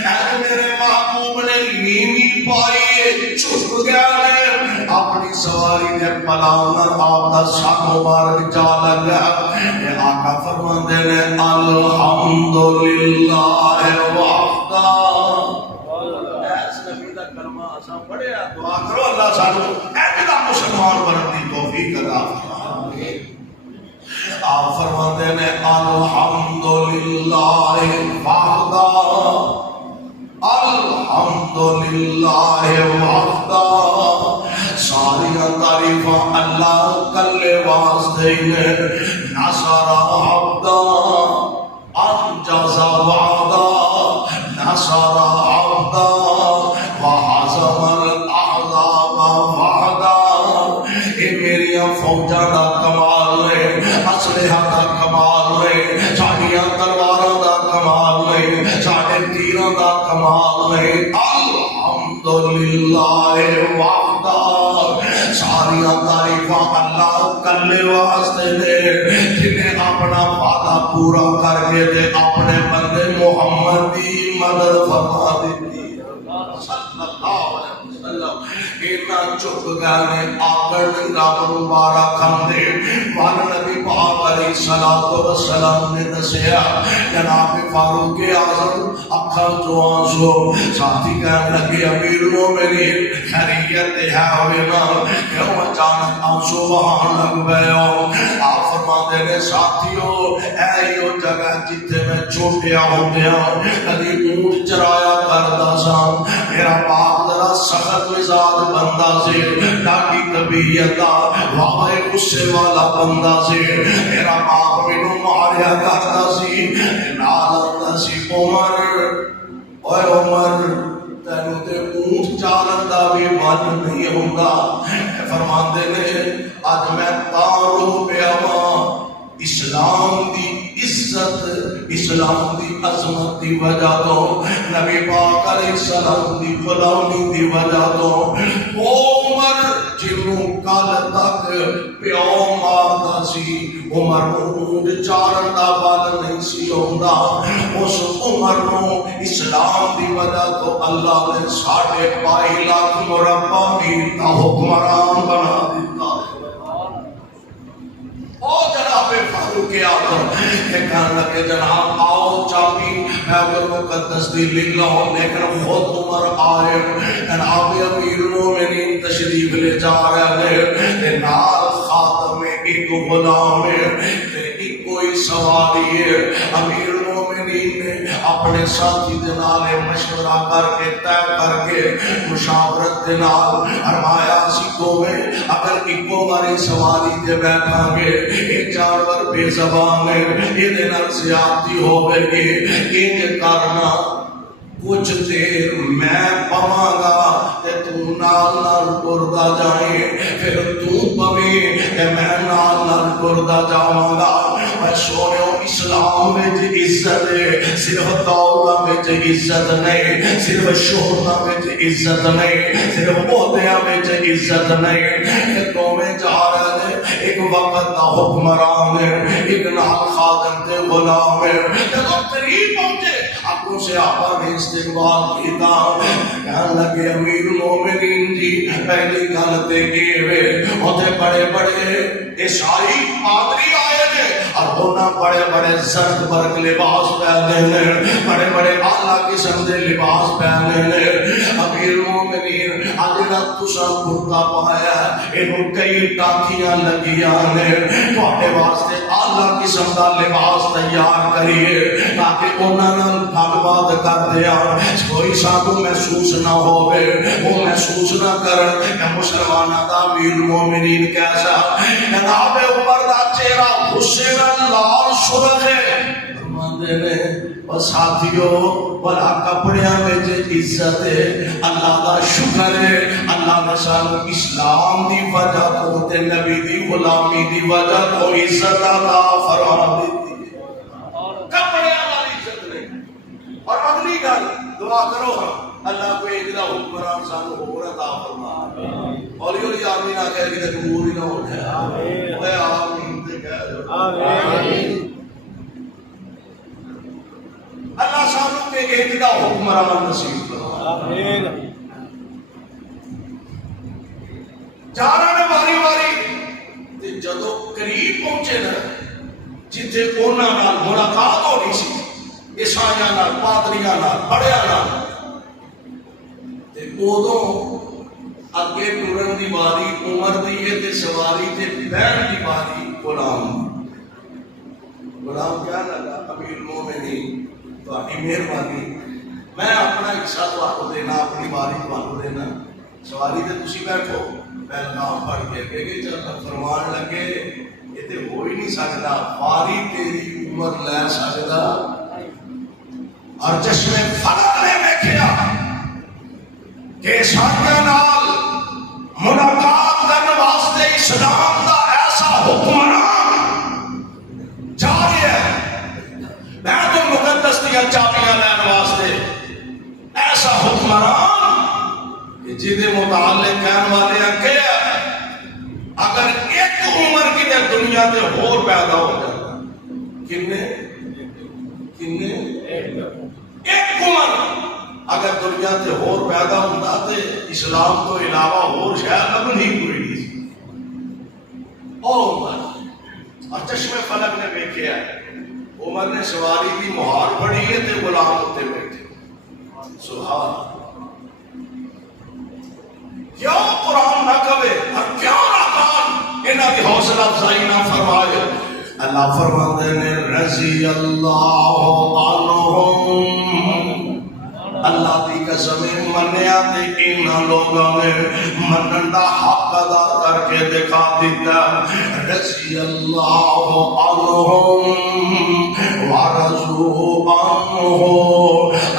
اے میرے محبوب نے نیمی پائی چھپ گیا نے اپنی سواری نے پلاؤں آپ دا سر مبارک جا لگا۔ اے آقا فرماندے نے الحمدللہ وحدہ۔ پڑھیا دعا کرو اللہ سانو ایسا مسلمان بننے کی توفیق عطا فرمائے۔ آپ فرماتے ہیں الحمدللہ وحدہ، الحمدللہ وحدہ، ساریاں تعریفاں اللہ کلے واسطے نے۔ نصر عبدہ انجز وعدہ، نصر عبدہ وحزم الاحزاب وحدہ۔ اے میریاں فوجاں دا کمال ہے، اسلحہ دا کمال ہے، ساڈیاں تلواراں دا کمال ہے، ساڈے تیراں دا کمال ہے۔ الحمدللہ وحدہ، ساریاں تعریفاں اللہ کلے واسطے نے جنہیں اپنا وعدہ پورا کر کے تے اپنے بندے محمد دی مدد فرما دیتی۔ صلی اللہ علیہ وسلم اینا چپ گانے آکڑ رب مبارک کھاندے وان نبی پاک علیہ السلام نے دسیا جناب فاروق اعظم اکھاں چوں آنسو ساتھی کہنے لگے امیر المومنین خیریت ہے ہوئے نا کیوں اچانک آنسو بہان لگ گئے ہو۔ آپ فرماتے نے ساتھیو اے یو جگہ جتے میں چھوٹیا ہو گیا کدی اونٹ چرایا کرتا سا، میرا باپ ذرا سخت مزاج بندہ سے، ڈاٹی طبیعت واقعی غصے والا بندہ سے، میرا باپ مینوں ماریا کرتا سی، نال آندا سی عمر، اوے عمر تینوں تے اونٹ چالن دا بھی من نہیں ہوندا۔ فرماندے نے اج میں تاں رو پیا واں اسلام دی عزت، اسلام دی عظمت دی وجہ تو، نبی پاک علیہ السلام دی غلامی دی وجہ تو، او عمر جنوں کل تک پیو ماردا سی، عمر اونٹ چارن دا بل نہیں سی ہوندا، اس عمر نو اسلام دی وجہ تو اللہ نے 22.5 لاکھ مربع میل دا حکمران بنا دیتا ہے۔ او جناب فاروق گیا کہنے لگے جناب آؤ چابی بیت المقدس دی لے لو، لیکن خود عمر آئے جناب امیر المومنین تشریف لے جا رہے ہیں، نال خاتم ایک غلام ایک کوئی سواری ہے۔ امیر المومنین نے اپنے ساتھی دے نال مشورہ کر کے طے کر کے مشاورت دے نال فرمایا سی کوے اگر ایکو باری سواری تے بیٹھا گے یہ جانور بے زبان ہے، یہ دے نال زیادتی ہوے گی، انج کرنا کچھ دیر میں پواں گا تے تو نال نال ٹردا جائیں، پھر تو پویں تے میں نال نال ٹردا جاواں گا۔ میں سونیو اسلام وچ عزت ہے، صرف دولت وچ عزت نہیں، صرف شہرت وچ عزت نہیں، صرف عہدیاں وچ عزت نہیں، کہ دوویں جا رہے ہیں ایک وقت دا حکمران ہے، ایک نال خادم تے غلام ہے۔ جب قریب پہنچے اپنوں سے آپا نے استقبال کیتا، کہنے لگے امیر المومنین جی پہلی گل تے کیوے اوتھے بڑے بڑے عیسائی پادری آئے نے اور ہونا بڑے بڑے زرد برگ لباس پہنے نے، بڑے بڑے اعلیٰ قسم دے لباس پہنے نے۔ امیر المومنین اجڑا تساں کرتا پایا اینوں کئی ٹاکیاں لگیاں نے، تواڈے واسطے اعلیٰ قسم دا لباس تیار کریے تاکہ انہاں نال گل بات کر دیا کوئی سانو محسوس نہ ہوئے، وہ محسوس نہ کرن کہ مسلمانہ دا امیر المومنین کیسا۔ جناب عمر دا چہرہ غصے نال لال سرخ ہے، فرماندے نے اور ساتھیو بلا کپڑیاں وچ عزت ہے، اللہ دا شکر ہے، اللہ نے سانو اسلام دی وجہ تو تے نبی دی غلامی دی وجہ تو عزت عطا فرما دیتی ہے، کپڑیاں والی عزت نہیں۔ اور اگلی گل دعا کرو اللہ کو ایک دا حکمران سانو ہور عطا فرما، ہولی ہولی آمین آکھے کہ دور ہی نہ ہو جائے، اوے آمین تے کہہ دو آمین۔ اللہ سانو کے ایک دا حکمران نصیب فرما آمین۔ جانا نے باری باری تے جدو قریب پہنچے نا جتھے انہاں نال ملاقات ہونی سی عیسائیاں نال پادریاں نال بڑیاں نال تے اودوں اگے ٹرن دی باری عمر دی ہے تے سواری تے بہن دی باری غلام کیا لگا امیر المومنین تہاڈی مہربانی میں اپنا حصہ تہاڈوں دینا اپنی باری تہاڈوں دینا سواری تے تسی بیٹھو پیغام پڑھ کے کہ جب فرمان لگے یہ تے ہو ہی نہیں سکتا باری تیری عمر لے سکتا۔ اور چشمے فلک نے دیکھا کہ عیسائیاں نال ملاقات کرنے واسطے اسلام دا ایسا حکمران جا رہا ہے، بیت المقدس دیا چابیاں لین واسطے ایسا حکمران کہ جہدے متعلق کہنے والے ہیں کہ اگر ایک عمر کی دنیا دے ہور پیدا ہو جاتا کنے ایک عمر اگر دنیا تے ہور پیدا ہوتا تے اسلام تو علاوہ ہور شاید لبن ہی کوئی نہیں سی۔ اور عمر اور چشم فلک نے دیکھا ہے عمر نے سواری کی مہار پڑی ہے تے غلام ہوتے بیٹھے سبحان کیوں قرآن نہ کہے اور کیوں رحمان انہاں کی حوصلہ افزائی نہ فرمائے۔ اللہ فرماتے نے رضی اللہ عنہم، اللہ دی قسم منیا تے انہاں لوگوں نے منن دا حق ادا کر کے دکھا دیتا۔ رضی اللہ عنہم ورضوا عنہ،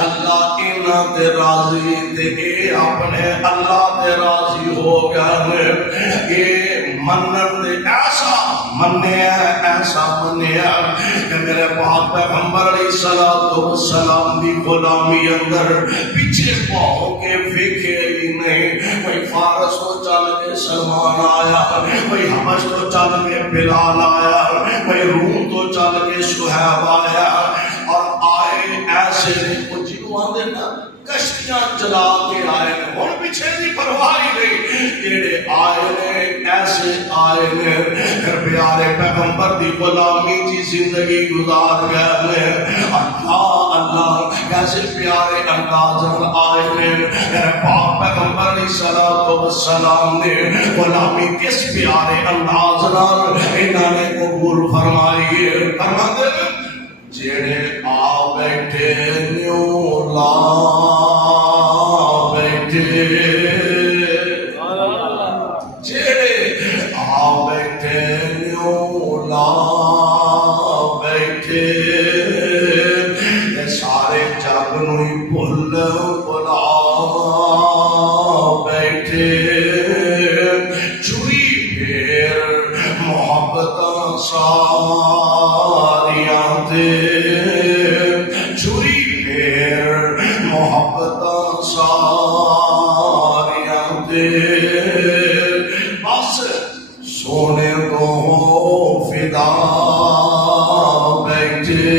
اللہ انہاں تے راضی تے اے اپنے اللہ تے راضی ہو گئے۔ اے منن دے ایسا منیا کہ میرے پاک پیغمبر علیہ السلام دی غلامی اندر پیچھے پاؤ کے ویکھے ہی نہیں۔ کوئی فارس تو چل کے سلمان آیا، کوئی حبش تو چل کے بلال آیا، کوئی روم تو چل کے صہیب آیا، اور آئے ایسے کچھ آندے نا کشتیاں چلا کے آئے اور پیچھے دی پرواہ نہیں، جڑے آئے نے ایسے ایسے آئے نے پیارے پیغمبر دی غلامی کی زندگی گزار گئے. اللہ اللہ کیسے پیارے انداز آئے نے میرے پاک پیغمبر علیہ الصلوۃ والسلام نے غلامی کس پیارے انداز نال انہاں نے قبول فرمائی ہے. فرماتے جڑے آ بیٹھے نیو لا بیٹھے جڑے آ بیٹھے نیو لا بیٹھے سارے جگ نوں ہی بھل بلا بیٹھے چوری پھیر محبت ساریاں دے چوری پھیر محبت ساریاں دے بس سونے کو فدا بیٹھے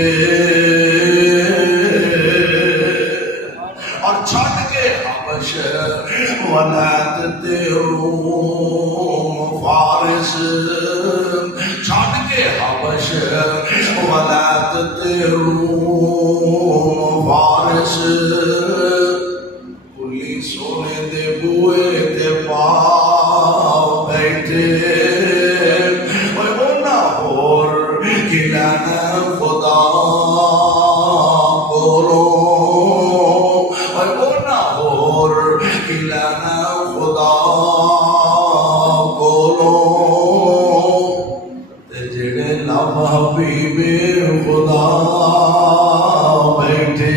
اور چھٹ کے حبش ولایت تے روم فارس چھٹ کے حبش ولایت تے روم فارس کلی سونے دے بوئے تے پا بیٹھے اونا ہور کلانا خدا بولو اونا ہور کلانا خدا بولو جڑے لب حبیب خدا بیٹھے.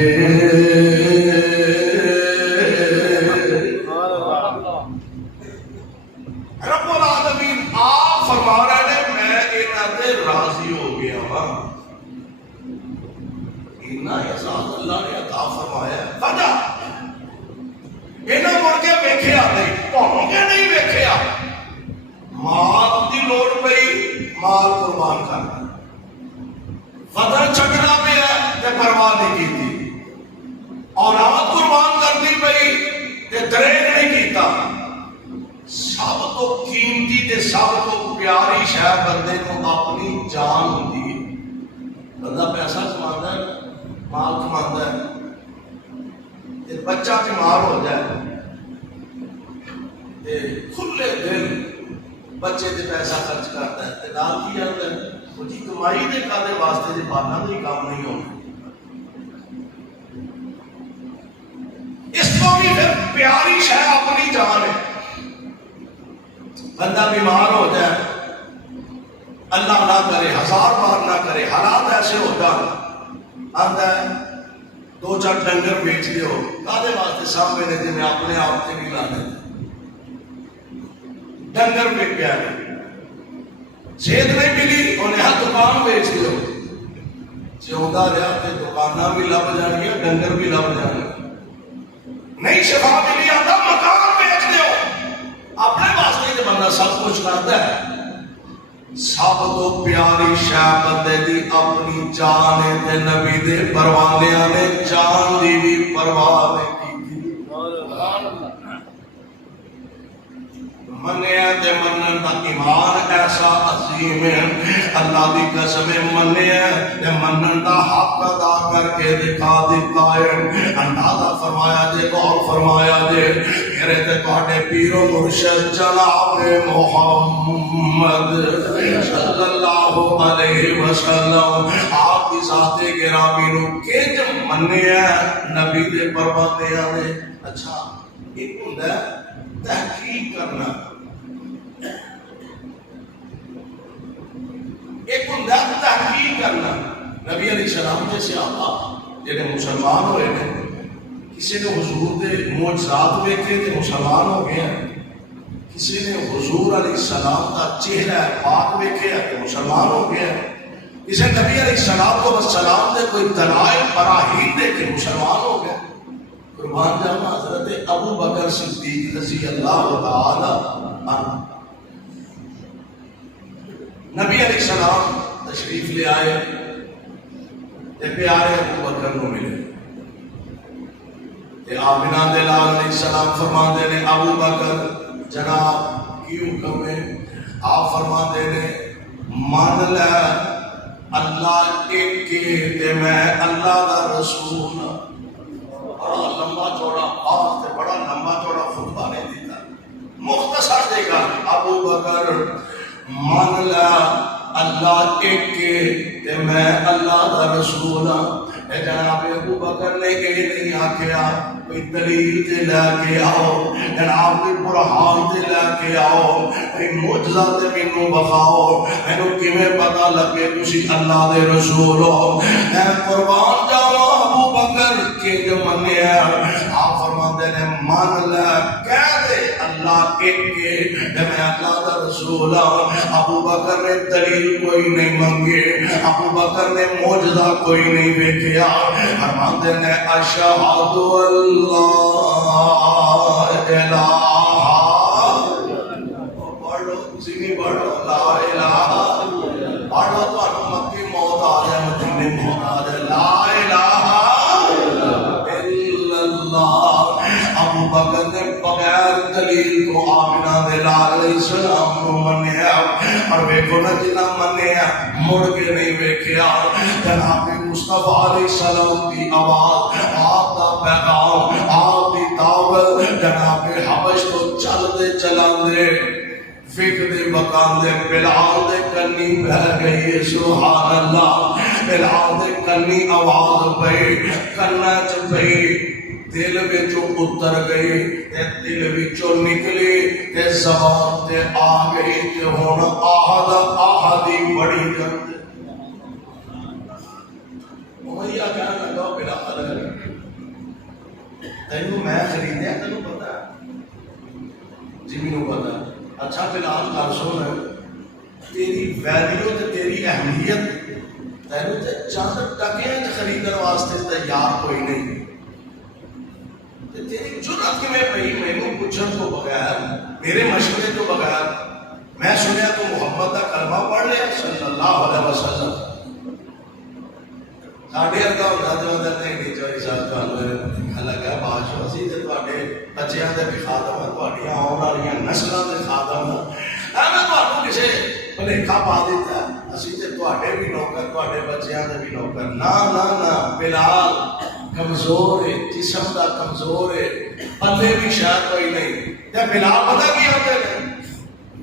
رب العالمین آپ فرما رہے ہیں میں انہاں تے راضی ہو گیا ہاں. اتنا اعزاز اللہ نے عطا فرمایا وجہ انہاں مڑ کے ویکھیا نہیں تانوں کے نہیں ویکھیا مال دی لوڑ پئی مال قربان کرنا فضل چھکنا پیا تے پرواہ نہیں کیتی اولاد قربان کرنی پئی تے دریغ نہیں کیتا. سب تو قیمتی تے سب تو پیاری شے بندے کو اپنی جان ہوندی. بندہ پیسہ کماندا ہے مال کماندا ہے تے بچہ بیمار ہو جائے تے کھلے دل بچے تے پیسہ خرچ کرتا ہے تے نال کی جاندا ہے وہ جی کمائی دے کادے واسطے جے بانا دا ہی کام نہیں ہونا. اس کو بھی پھر پیاری شے اپنی جان ہے. بندہ بیمار ہو جائے اللہ نہ کرے ہزار بار نہ کرے حالات ایسے ہو جائے آتا ہے دو چار ڈنگر بیچ دیو کادے واسطے سامنے نے جی میں اپنے آپ سے بھی لانے ڈنگر پہ پیا صحت نہیں ملی انہیں ہر دکان بیچ دیو جیوندا رہا تے دکاناں بھی لب جانگیا ڈنگر بھی لب جانگیا. نہیں شفا ملی آتا مکان بیچ دیو اپنے واسطے تے بندہ سب کچھ کرتا ہے. سب تو پیاری شے بندے دی اپنی جان ہے تے نبی دے پروانیاں نے جان دی بھی پرواہ نہیں کی. منیا تے منن دا ایمان ایسا عظیم ہے اللہ دی قسم منیا تے منن دا حق ادا کر کے دکھا دیتا ہے. اندازہ فرمایا جے غور فرمایا جے میرے تے تواڈے پیر و مرشد جناب محمد صلی اللہ علیہ وسلم آپ کی ذات گرامی نو کنج منیا نبی دے پروانیاں نے. اچھا ایک ہوندا ہے تحقیق کرنا ایک ہوندا ہے تحقیق کرنا. نبی علیہ السلام جیسے آقا جڑے مسلمان ہوئے نے کسی نے حضور دے معجزات ویکھے تے مسلمان ہو گئے کسی نے حضور علیہ السلام کا چہرہ پاک ویکھے تے مسلمان ہو گئے کسی نبی علیہ السلام دے کوئی دلائل براہین دے کے مسلمان ہو گئے. قربان جاواں حضرت ابو بکر صدیق رضی اللہ تعالی عنہ نبی علیہ السلام تشریف لے آئے تے پیارے ابو بکر کو ملے تے آمنہ دلال علیہ السلام فرماندے نے ابو بکر جناب کی حکم ہے آپ فرماتے نے مان لے اللہ ایک کے میں اللہ دا رسول. بڑا لمبا چوڑا بات تے بڑا لمبا چوڑا خطبہ نے دیتا. مختصر دے گا ابو بکر مان لے اللہ ایک کے میں اللہ دا رسول ہاں. جناب ابو بکر نے یہ نہیں آکھیا کوئی دلیل تے لے کے آؤ, جناب کوئی برہان تے لے کے آؤ, کوئی معجزہ تے مینوں بخاؤ, مینوں کیویں پتہ لگے تسی اللہ دے رسول ہو. اے قربان جاواں ابو بکر کے جو منیا. آپ فرماندے نے مان لے کہہ دے اللہ ایک کے میں اللہ دا رسول ہاں. ابو بکر نے دلیل کوئی نہیں منگے, ابو بکر نے معجزہ کوئی نہیں دیکھیا. فرماندے نے اشہد اللہ الہ پڑھو تسی پڑھو لا الہ پڑھو تو مکی موت آ جائے مدینے موت آ جائے لا الہ الا اللہ. ابو بکر نے بغیر دلیل کو آمنہ دے لال علیہ السلام کو منیا اور ویکھو نا جنہ منیا مڑ کے نہیں ویکھیا. جناب مصطفیٰ علیہ السلام کی آواز, آپ کا پیغام, آپ کی دعوت جناب حبش کو چل دے چلان دے فکر دے مکان دے بلال دے کنی بہ گئی. سبحان اللہ. بلال دے کنی آواز پئی کنا چ پئی دل وچوں اتر گئی تے دل وچوں نکلی تے زبان تے آ گئی تے ہن آہدی بڑی گند. امیہ کہنے لگا بلال تینوں میں خریدیا تینوں پتا جی مینوں پتا. اچھا بلال گل سن, تیری ویلیو تے تیری اہمیت تینوں تے چند ٹکیاں خریدن واسطے تیار کوئی نہیں. تیری جرأت کیویں پئی مینوں پوچھن تو بغیر, میرے مشورے تو بغیر. میں سنیا تو محمد کا کلمہ پڑھ لیا صلی اللہ علیہ وسلم. ساڈے ارگا ہوندا تے اندر نہیں چوری صاحب تھانوں لگا بادشاہ سی تے تواڈے بچیاں دے بھی خادم ہیں, تواڈیاں آਉਣ والیاں نسلاں دے خادم ہیں. میں تانوں کسے بھلیکھا پا دیتا اسی تے تواڈے بھی نوکر تواڈے بچیاں دے بھی نوکر. نا نا نا بلال کمزور ہے, جسم دا کمزور ہے, پلے بھی شاید کوئی نہیں. تے بلال پتہ کی ہوندے نے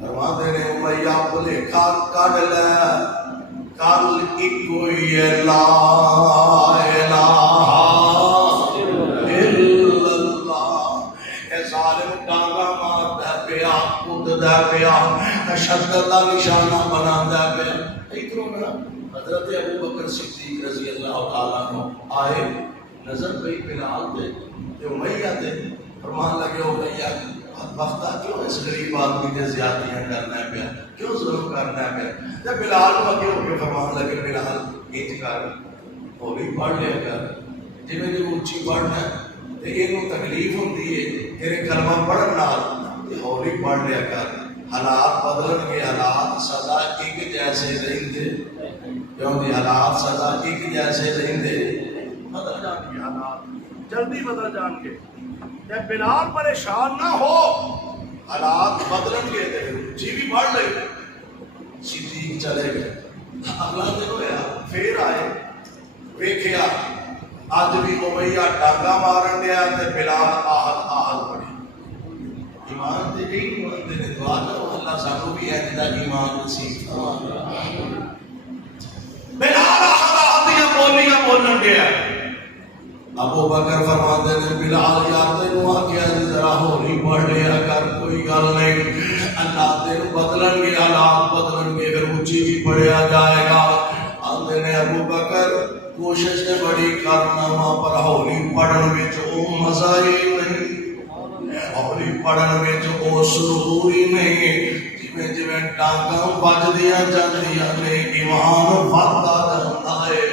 فرماندے نے امیہ بھلیکھا کڈ لے کل ایکو ہی لا الہ الا اللہ. اے ظالم ڈانگا ماردا پیا, کوددا پیا, تشدد دا نشانہ بناندا پیا. ادھروں نا حضرت ابو بکر صدیق رضی اللہ تعالیٰ عنہ آئے, نظر پئی بلال تے امیہ تے, فرمان لگے امیہ وقتا کیوں اس غریب آدمی تے زیادتیاں کرنا پیا, کیوں ظلم کرنا پیا. جب بلال کو اگے ہو کے فرمان لگے بلال انج کر ہولی پڑھ لیا کر, جی میں نے اونچی پڑھنا تے اینوں تکلیف ہوندی ہے تیرے کلمہ پڑھن نال تے ہولی پڑھ لیا کر. حالات بدلن گے, حالات سزا ایک جیسے رہندے, کیونکہ حالات سزا ایک جیسے رہندے, بدل جان گے حالات جلدی بدل جان گے. جب بلال پریشان نہ ہو حالات بدلن گے جی بھی پڑھ لے. صدیق چلے گئے, اگلا دن ہویا پھر آئے, ویکھیا اج بھی امیہ ڈانگا مارن دیا تے بلال آہد پڑھی. ایمان تے نہیں ایمان دے دعا کرو اللہ سانو بھی ہے جدا ایمان نصیب فرمائے. بلال آہد دیا بولیاں بولن گیا. ابو بکر فرماتے ہیں بلال یار تینوں آکھیا ذرا ہولی پڑھ لیا کر, کوئی گل نہیں, اللہ دن بدلن گے, حالات بدلن گے, پھر اونچی بھی پڑھیا جائے گا. آندے نے ابو بکر کوشش نے بڑی کرنا وا پر ہولی پڑھن وچ او مزہ ہی نہیں, ہولی پڑھن وچ او سرور ہی نہیں. جویں جویں ڈانگاں بجدیاں جاندیاں نے ایمان وددا جاندا ہے,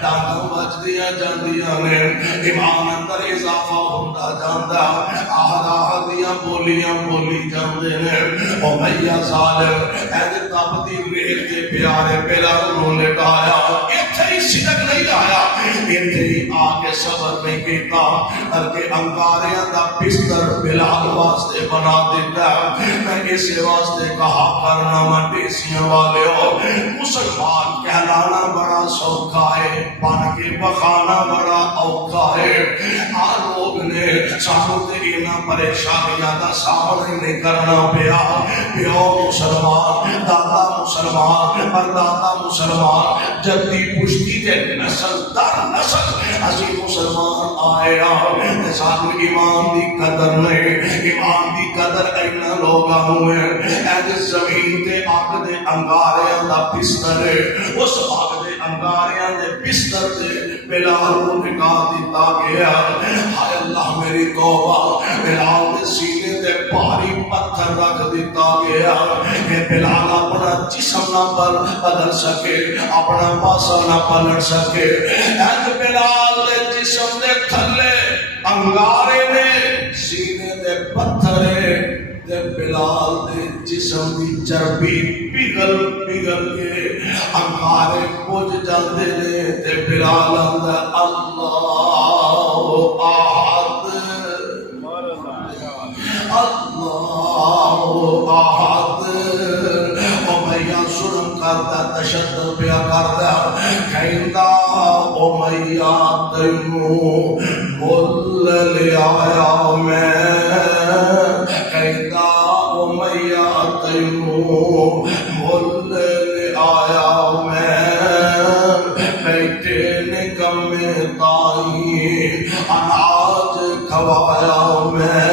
ڈانگاں بجدیاں جاندیاں نے ایمان اندر اضافہ ہوندا جاندا, آہد دیاں بولیاں بولی جاندے نے. امیہ ظالم اے تپدی ریت دے پیارے بلال نوں لٹایا, ایتھے ہی صدق نہیں آیا, ایتھے ہی آگے صبر نہیں کیتا بلکہ انگاریاں دا بستر بلال واسطے بنا دیتا میں اس واسطے کہا کرنا مٹیسیاں والے ہو مسلمان کہلانا بڑا سوکھا ہے بن کے بخانا بڑا اوکھا ہے آ لوگ نے سانو تے انہاں پریشانیاں دا سامنا نہیں کرنا پیا پیو مسلمان دادا مسلمان پردادا مسلمان جدی پشتی تے نسل در نسل اسی مسلمان آئے سانو ایمان دی قدر نہیں ایمان دی قدر اینا لوگاں ہوئے ایج زمین تے آگ دے انگاریاں دا بستر ہے اس آگ دے انگاریاں دے بستر تے بلال کو نکال دیتا گیا ہائے اللہ میری توبہ بلال دے سینے تے بھاری پتھر رکھ دیتا گیا کہ بلال اپنا جسم نہ بدل سکے اپنا پاسا نہ پلٹ سکے ایج بلال دے جسم دے تھلے انگارے نے سینے دے پتھرے تے بلال دے جسم دی چربی پگھل پگھل کے انگارے پوج جاندے نے تے بلال اندر اللہ احد اللہ احد امیہ ظلم کرتا تشدد پیا کرتا کہندا امیہ تینوں مل لے آیا میں کہندا امیہ تینوں مل لے آیا میں بیٹے نکمے تائی اناج کھوایا میں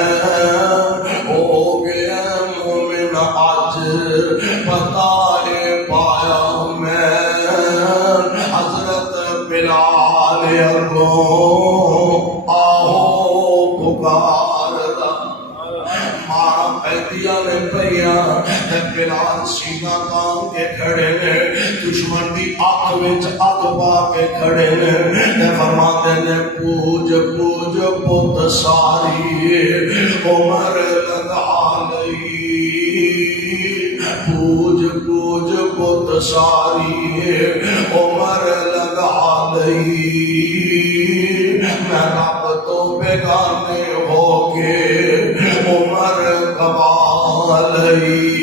ہو گیا مومن آج بتائے پایا میں حضرت بلال اگوں آہو پکار دا مارا قیدیاں نے پیا بلال سینہ کام کے کھڑے نے دشمن دی آنکھ وچ اگ پا کے کھڑے نے فرماتے نے پوج پوج بت ساری عمر لگا لئی پوج پوج بت ساری عمر لگا لئی میں رب تو بیگانے ہو کے عمر گوا لئی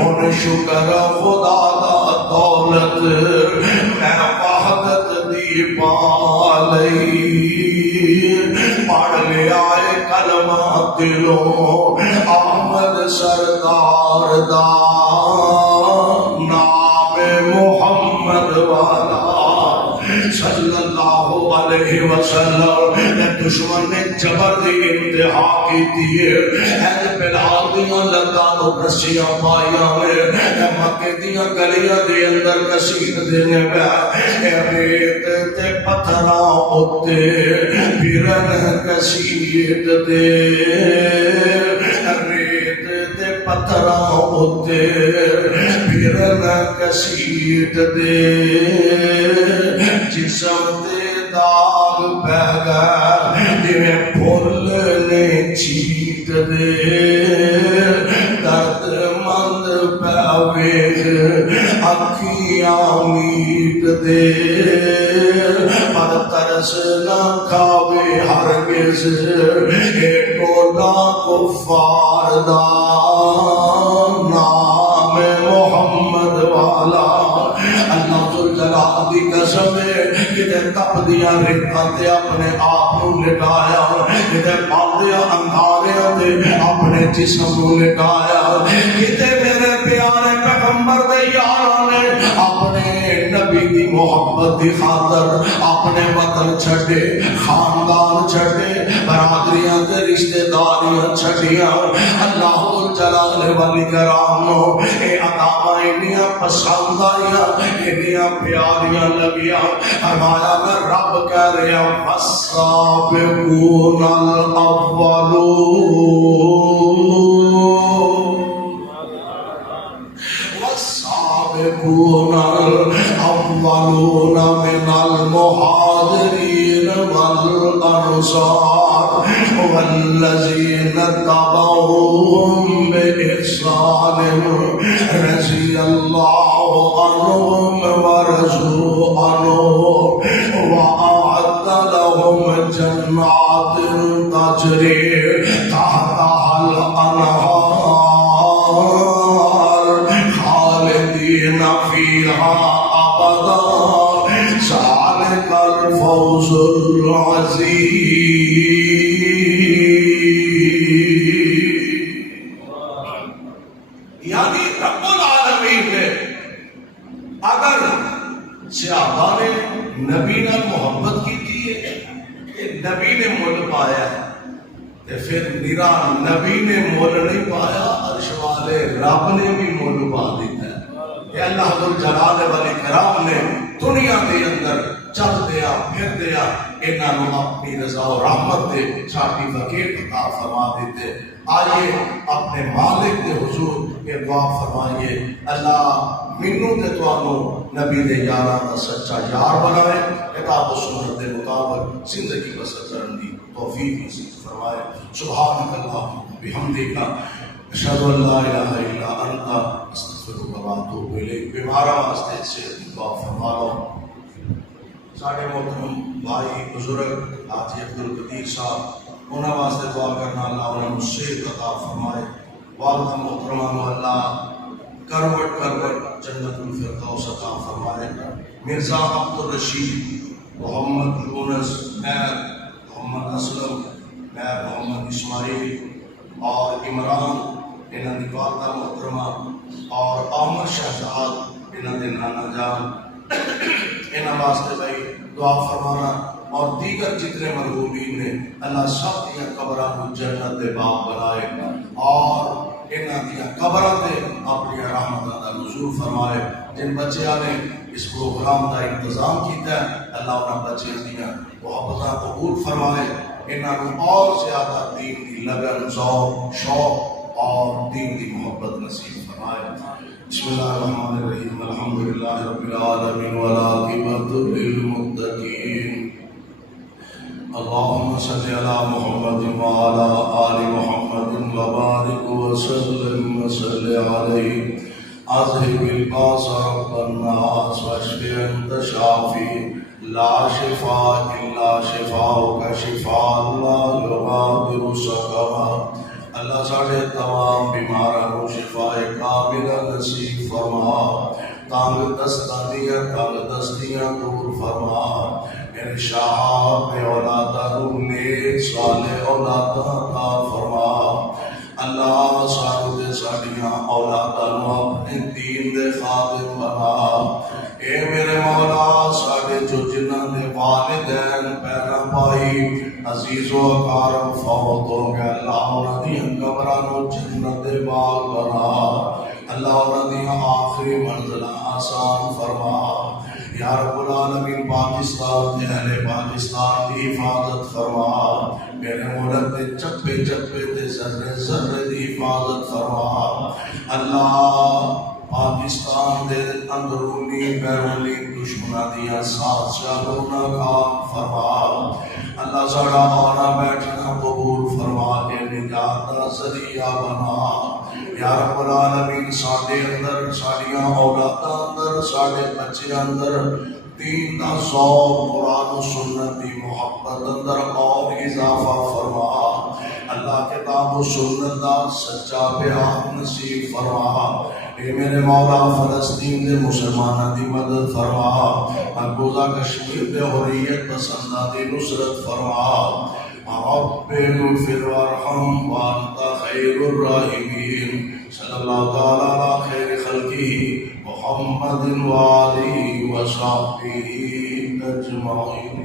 ان شکر خدا دا دولت میں وحدت دی پا لئی پڑھ لیا کلمہ دلوں احمد سردار دا نام محمد والا صلی اللہ علیہ وسلم دشمن نے جبر دی انتہا کی دیئے ایج بلال دیاں لگانوں رسیاں پائیاں میں مکہ دیاں گلیاں دی اندر کسید دینے گا ریت تے پتھراں ہوتے پھرن کسید دے ریت تے پتھراں ہوتے پھرن کسید دے جسم تے داغ پہ گیا جنہیں پھول نے چیت دے درد مند پہ ویگ اکھیاں میٹ دے پر ترس نہ کھاوے ہرگز اے ٹولا کفار دا نام محمد والا اللہ ذوالجلال دی قسم ہے کتے تپ دیا ریتاں تے اپنے آپ نو لٹایا کتے پاندیا انگاریاں تے اپنے جسم نو لٹایا کتے میرے پیارے پیغمبر دے یاراں نے اپنے نبی دی محبت دی خاطر اپنے وطن چھڈے خاندان چھڈے برادریاں تے رشتہ داریاں چھڈیاں اللہ ذوالجلال والاکرام نو اے عطاواں انیاں پسند آئیاں انیاں پیاریاں لگیاں فرمایا میں رب کہہ رہا فالسابقون الاولون والسابقون الاولون من المهاجرين والانصار والذين تبعوهم بإحسان رضي الله عنهم ورضوا عنه وأعد لهم جنات تجري تحتها الأنهار خالدين فيها أبدا ذلك الفوز العظيم. یعنی رب العالمین نے اگر صحابہ نے نبی نہ محبت کی تھی کہ نبی نے مول پایا تو پھر میرا نبی نے مول نہیں پایا، عرش والے رب نے بھی مول پا دیتا ہے کہ اللہ ذوالجلال والاکرام نے دنیا کے اندر چل دیا پھر دیا انہاں نوں اپنی رضا و رحمت دے سرٹیفکیٹ عطا فرما دیتے. آئیے اپنے مالک کے حضور کے دعا فرمائیے اللہ مینوں تے تانوں نبی دے یاراں دا سچا یار بنائے، کتاب و سنت دے مطابق زندگی بسر کرن دی توفیق نصیب فرمائے. سبحانک اللہم بحمدک اشہد ان لا الہ الا انت استغفرک و اتوب الیک. بیماراں واسطے صحت دی دعا فرما لو. ساڈے محترم بھائی بزرگ حاجی عبدالقدیر صاحب انہاں واسطے دعا کرنا اللہ انہاں نوں صحت عطا فرمائے. والدہ محترمہ نوں اللہ کروٹ جنت الفردوس عطا فرمائے. مرزا عبدالرشید، محمد یونس، میر محمد اسلم، میر محمد اسماعیل اور عمران انہاں دی والدہ محترمہ اور عامر شہزاد انہاں دے نانا جان انہاں واسطے بھائی دعا فرمانا. اور دیگر جتنے مرحومین نے اللہ سب دیا قبراں کو جنت دے باغ بنائے اور انہاں دیا قبراں تے اپنی رحمتاں دا نزول فرمائے. جن بچیاں نے اس پروگرام کا انتظام کیتا ہے اللہ انہاں بچیاں دیا محبتاں قبول فرمائے. انہاں نوں اور زیادہ دین دی لگن ذوق شوق اور دین دی محبت نصیب فرمائے. بسم اللہ الرحمن الرحیم الحمدللہ رب العالمین والعاقبۃ للمتقین. اللهم صل على محمد وعلى آل محمد وبارك وسلم وصل عليه. اذهب الباس رب الناس واشف انت شافي لا شفاء الا شفاؤك شفاء لا يغادر سقما. اللہ ساڑھے تمام بیماراں کو شفاء کاملہ نصیب فرما. تانگ دستیاں دور فرما. میرے شاہ بے اولادہ نیک صالح اولادہ عطا فرما. اللہ ساڑھے ساڑیاں اولادہ نو اپنے دین دے خادم بنا. اے میرے مولا ساڑھے جو جنہاں دے والدین پیرا پائی عزیز و اقارب فوت ہو گئے اللہ انہاں دیاں قبراں نو جنت دے باغ بنا. اللہ انہاں دیاں آخری منزلہ آسان فرما. یا رب العالمین پاکستان تے اہل پاکستان کی حفاظت فرما. میرے ملک دے چپے چپے تے ذرے ذرے دی حفاظت فرما. اللہ پاکستان دے اندرونی بیرونی دشمناں دیاں سازشاں نوں ناکام فرما. اللہ ساڑا آنا بیٹھنا قبول فرما کے نجات دا ذریعہ بنا. یا رب العالمین ساڈے اندر ساڈیاں اولاداں اندر ساڈے بچے اندر دین دا ذوق قرآن و سنت دی محبت اندر اور اضافہ فرما. اللہ کتاب و سنت دا سچا بیان نصیب فرما. اے میرے مولا فلسطین دے مسلمانہ دی مدد فرما. مقبوضہ کشمیر دے حریت پسندہ دی نصرت فرما. رب اغفر وارحم وانت خیر الراحمین. صلی اللہ تعالی علی خیر خلقہ محمد وآلہ وصحبہ اجمعین.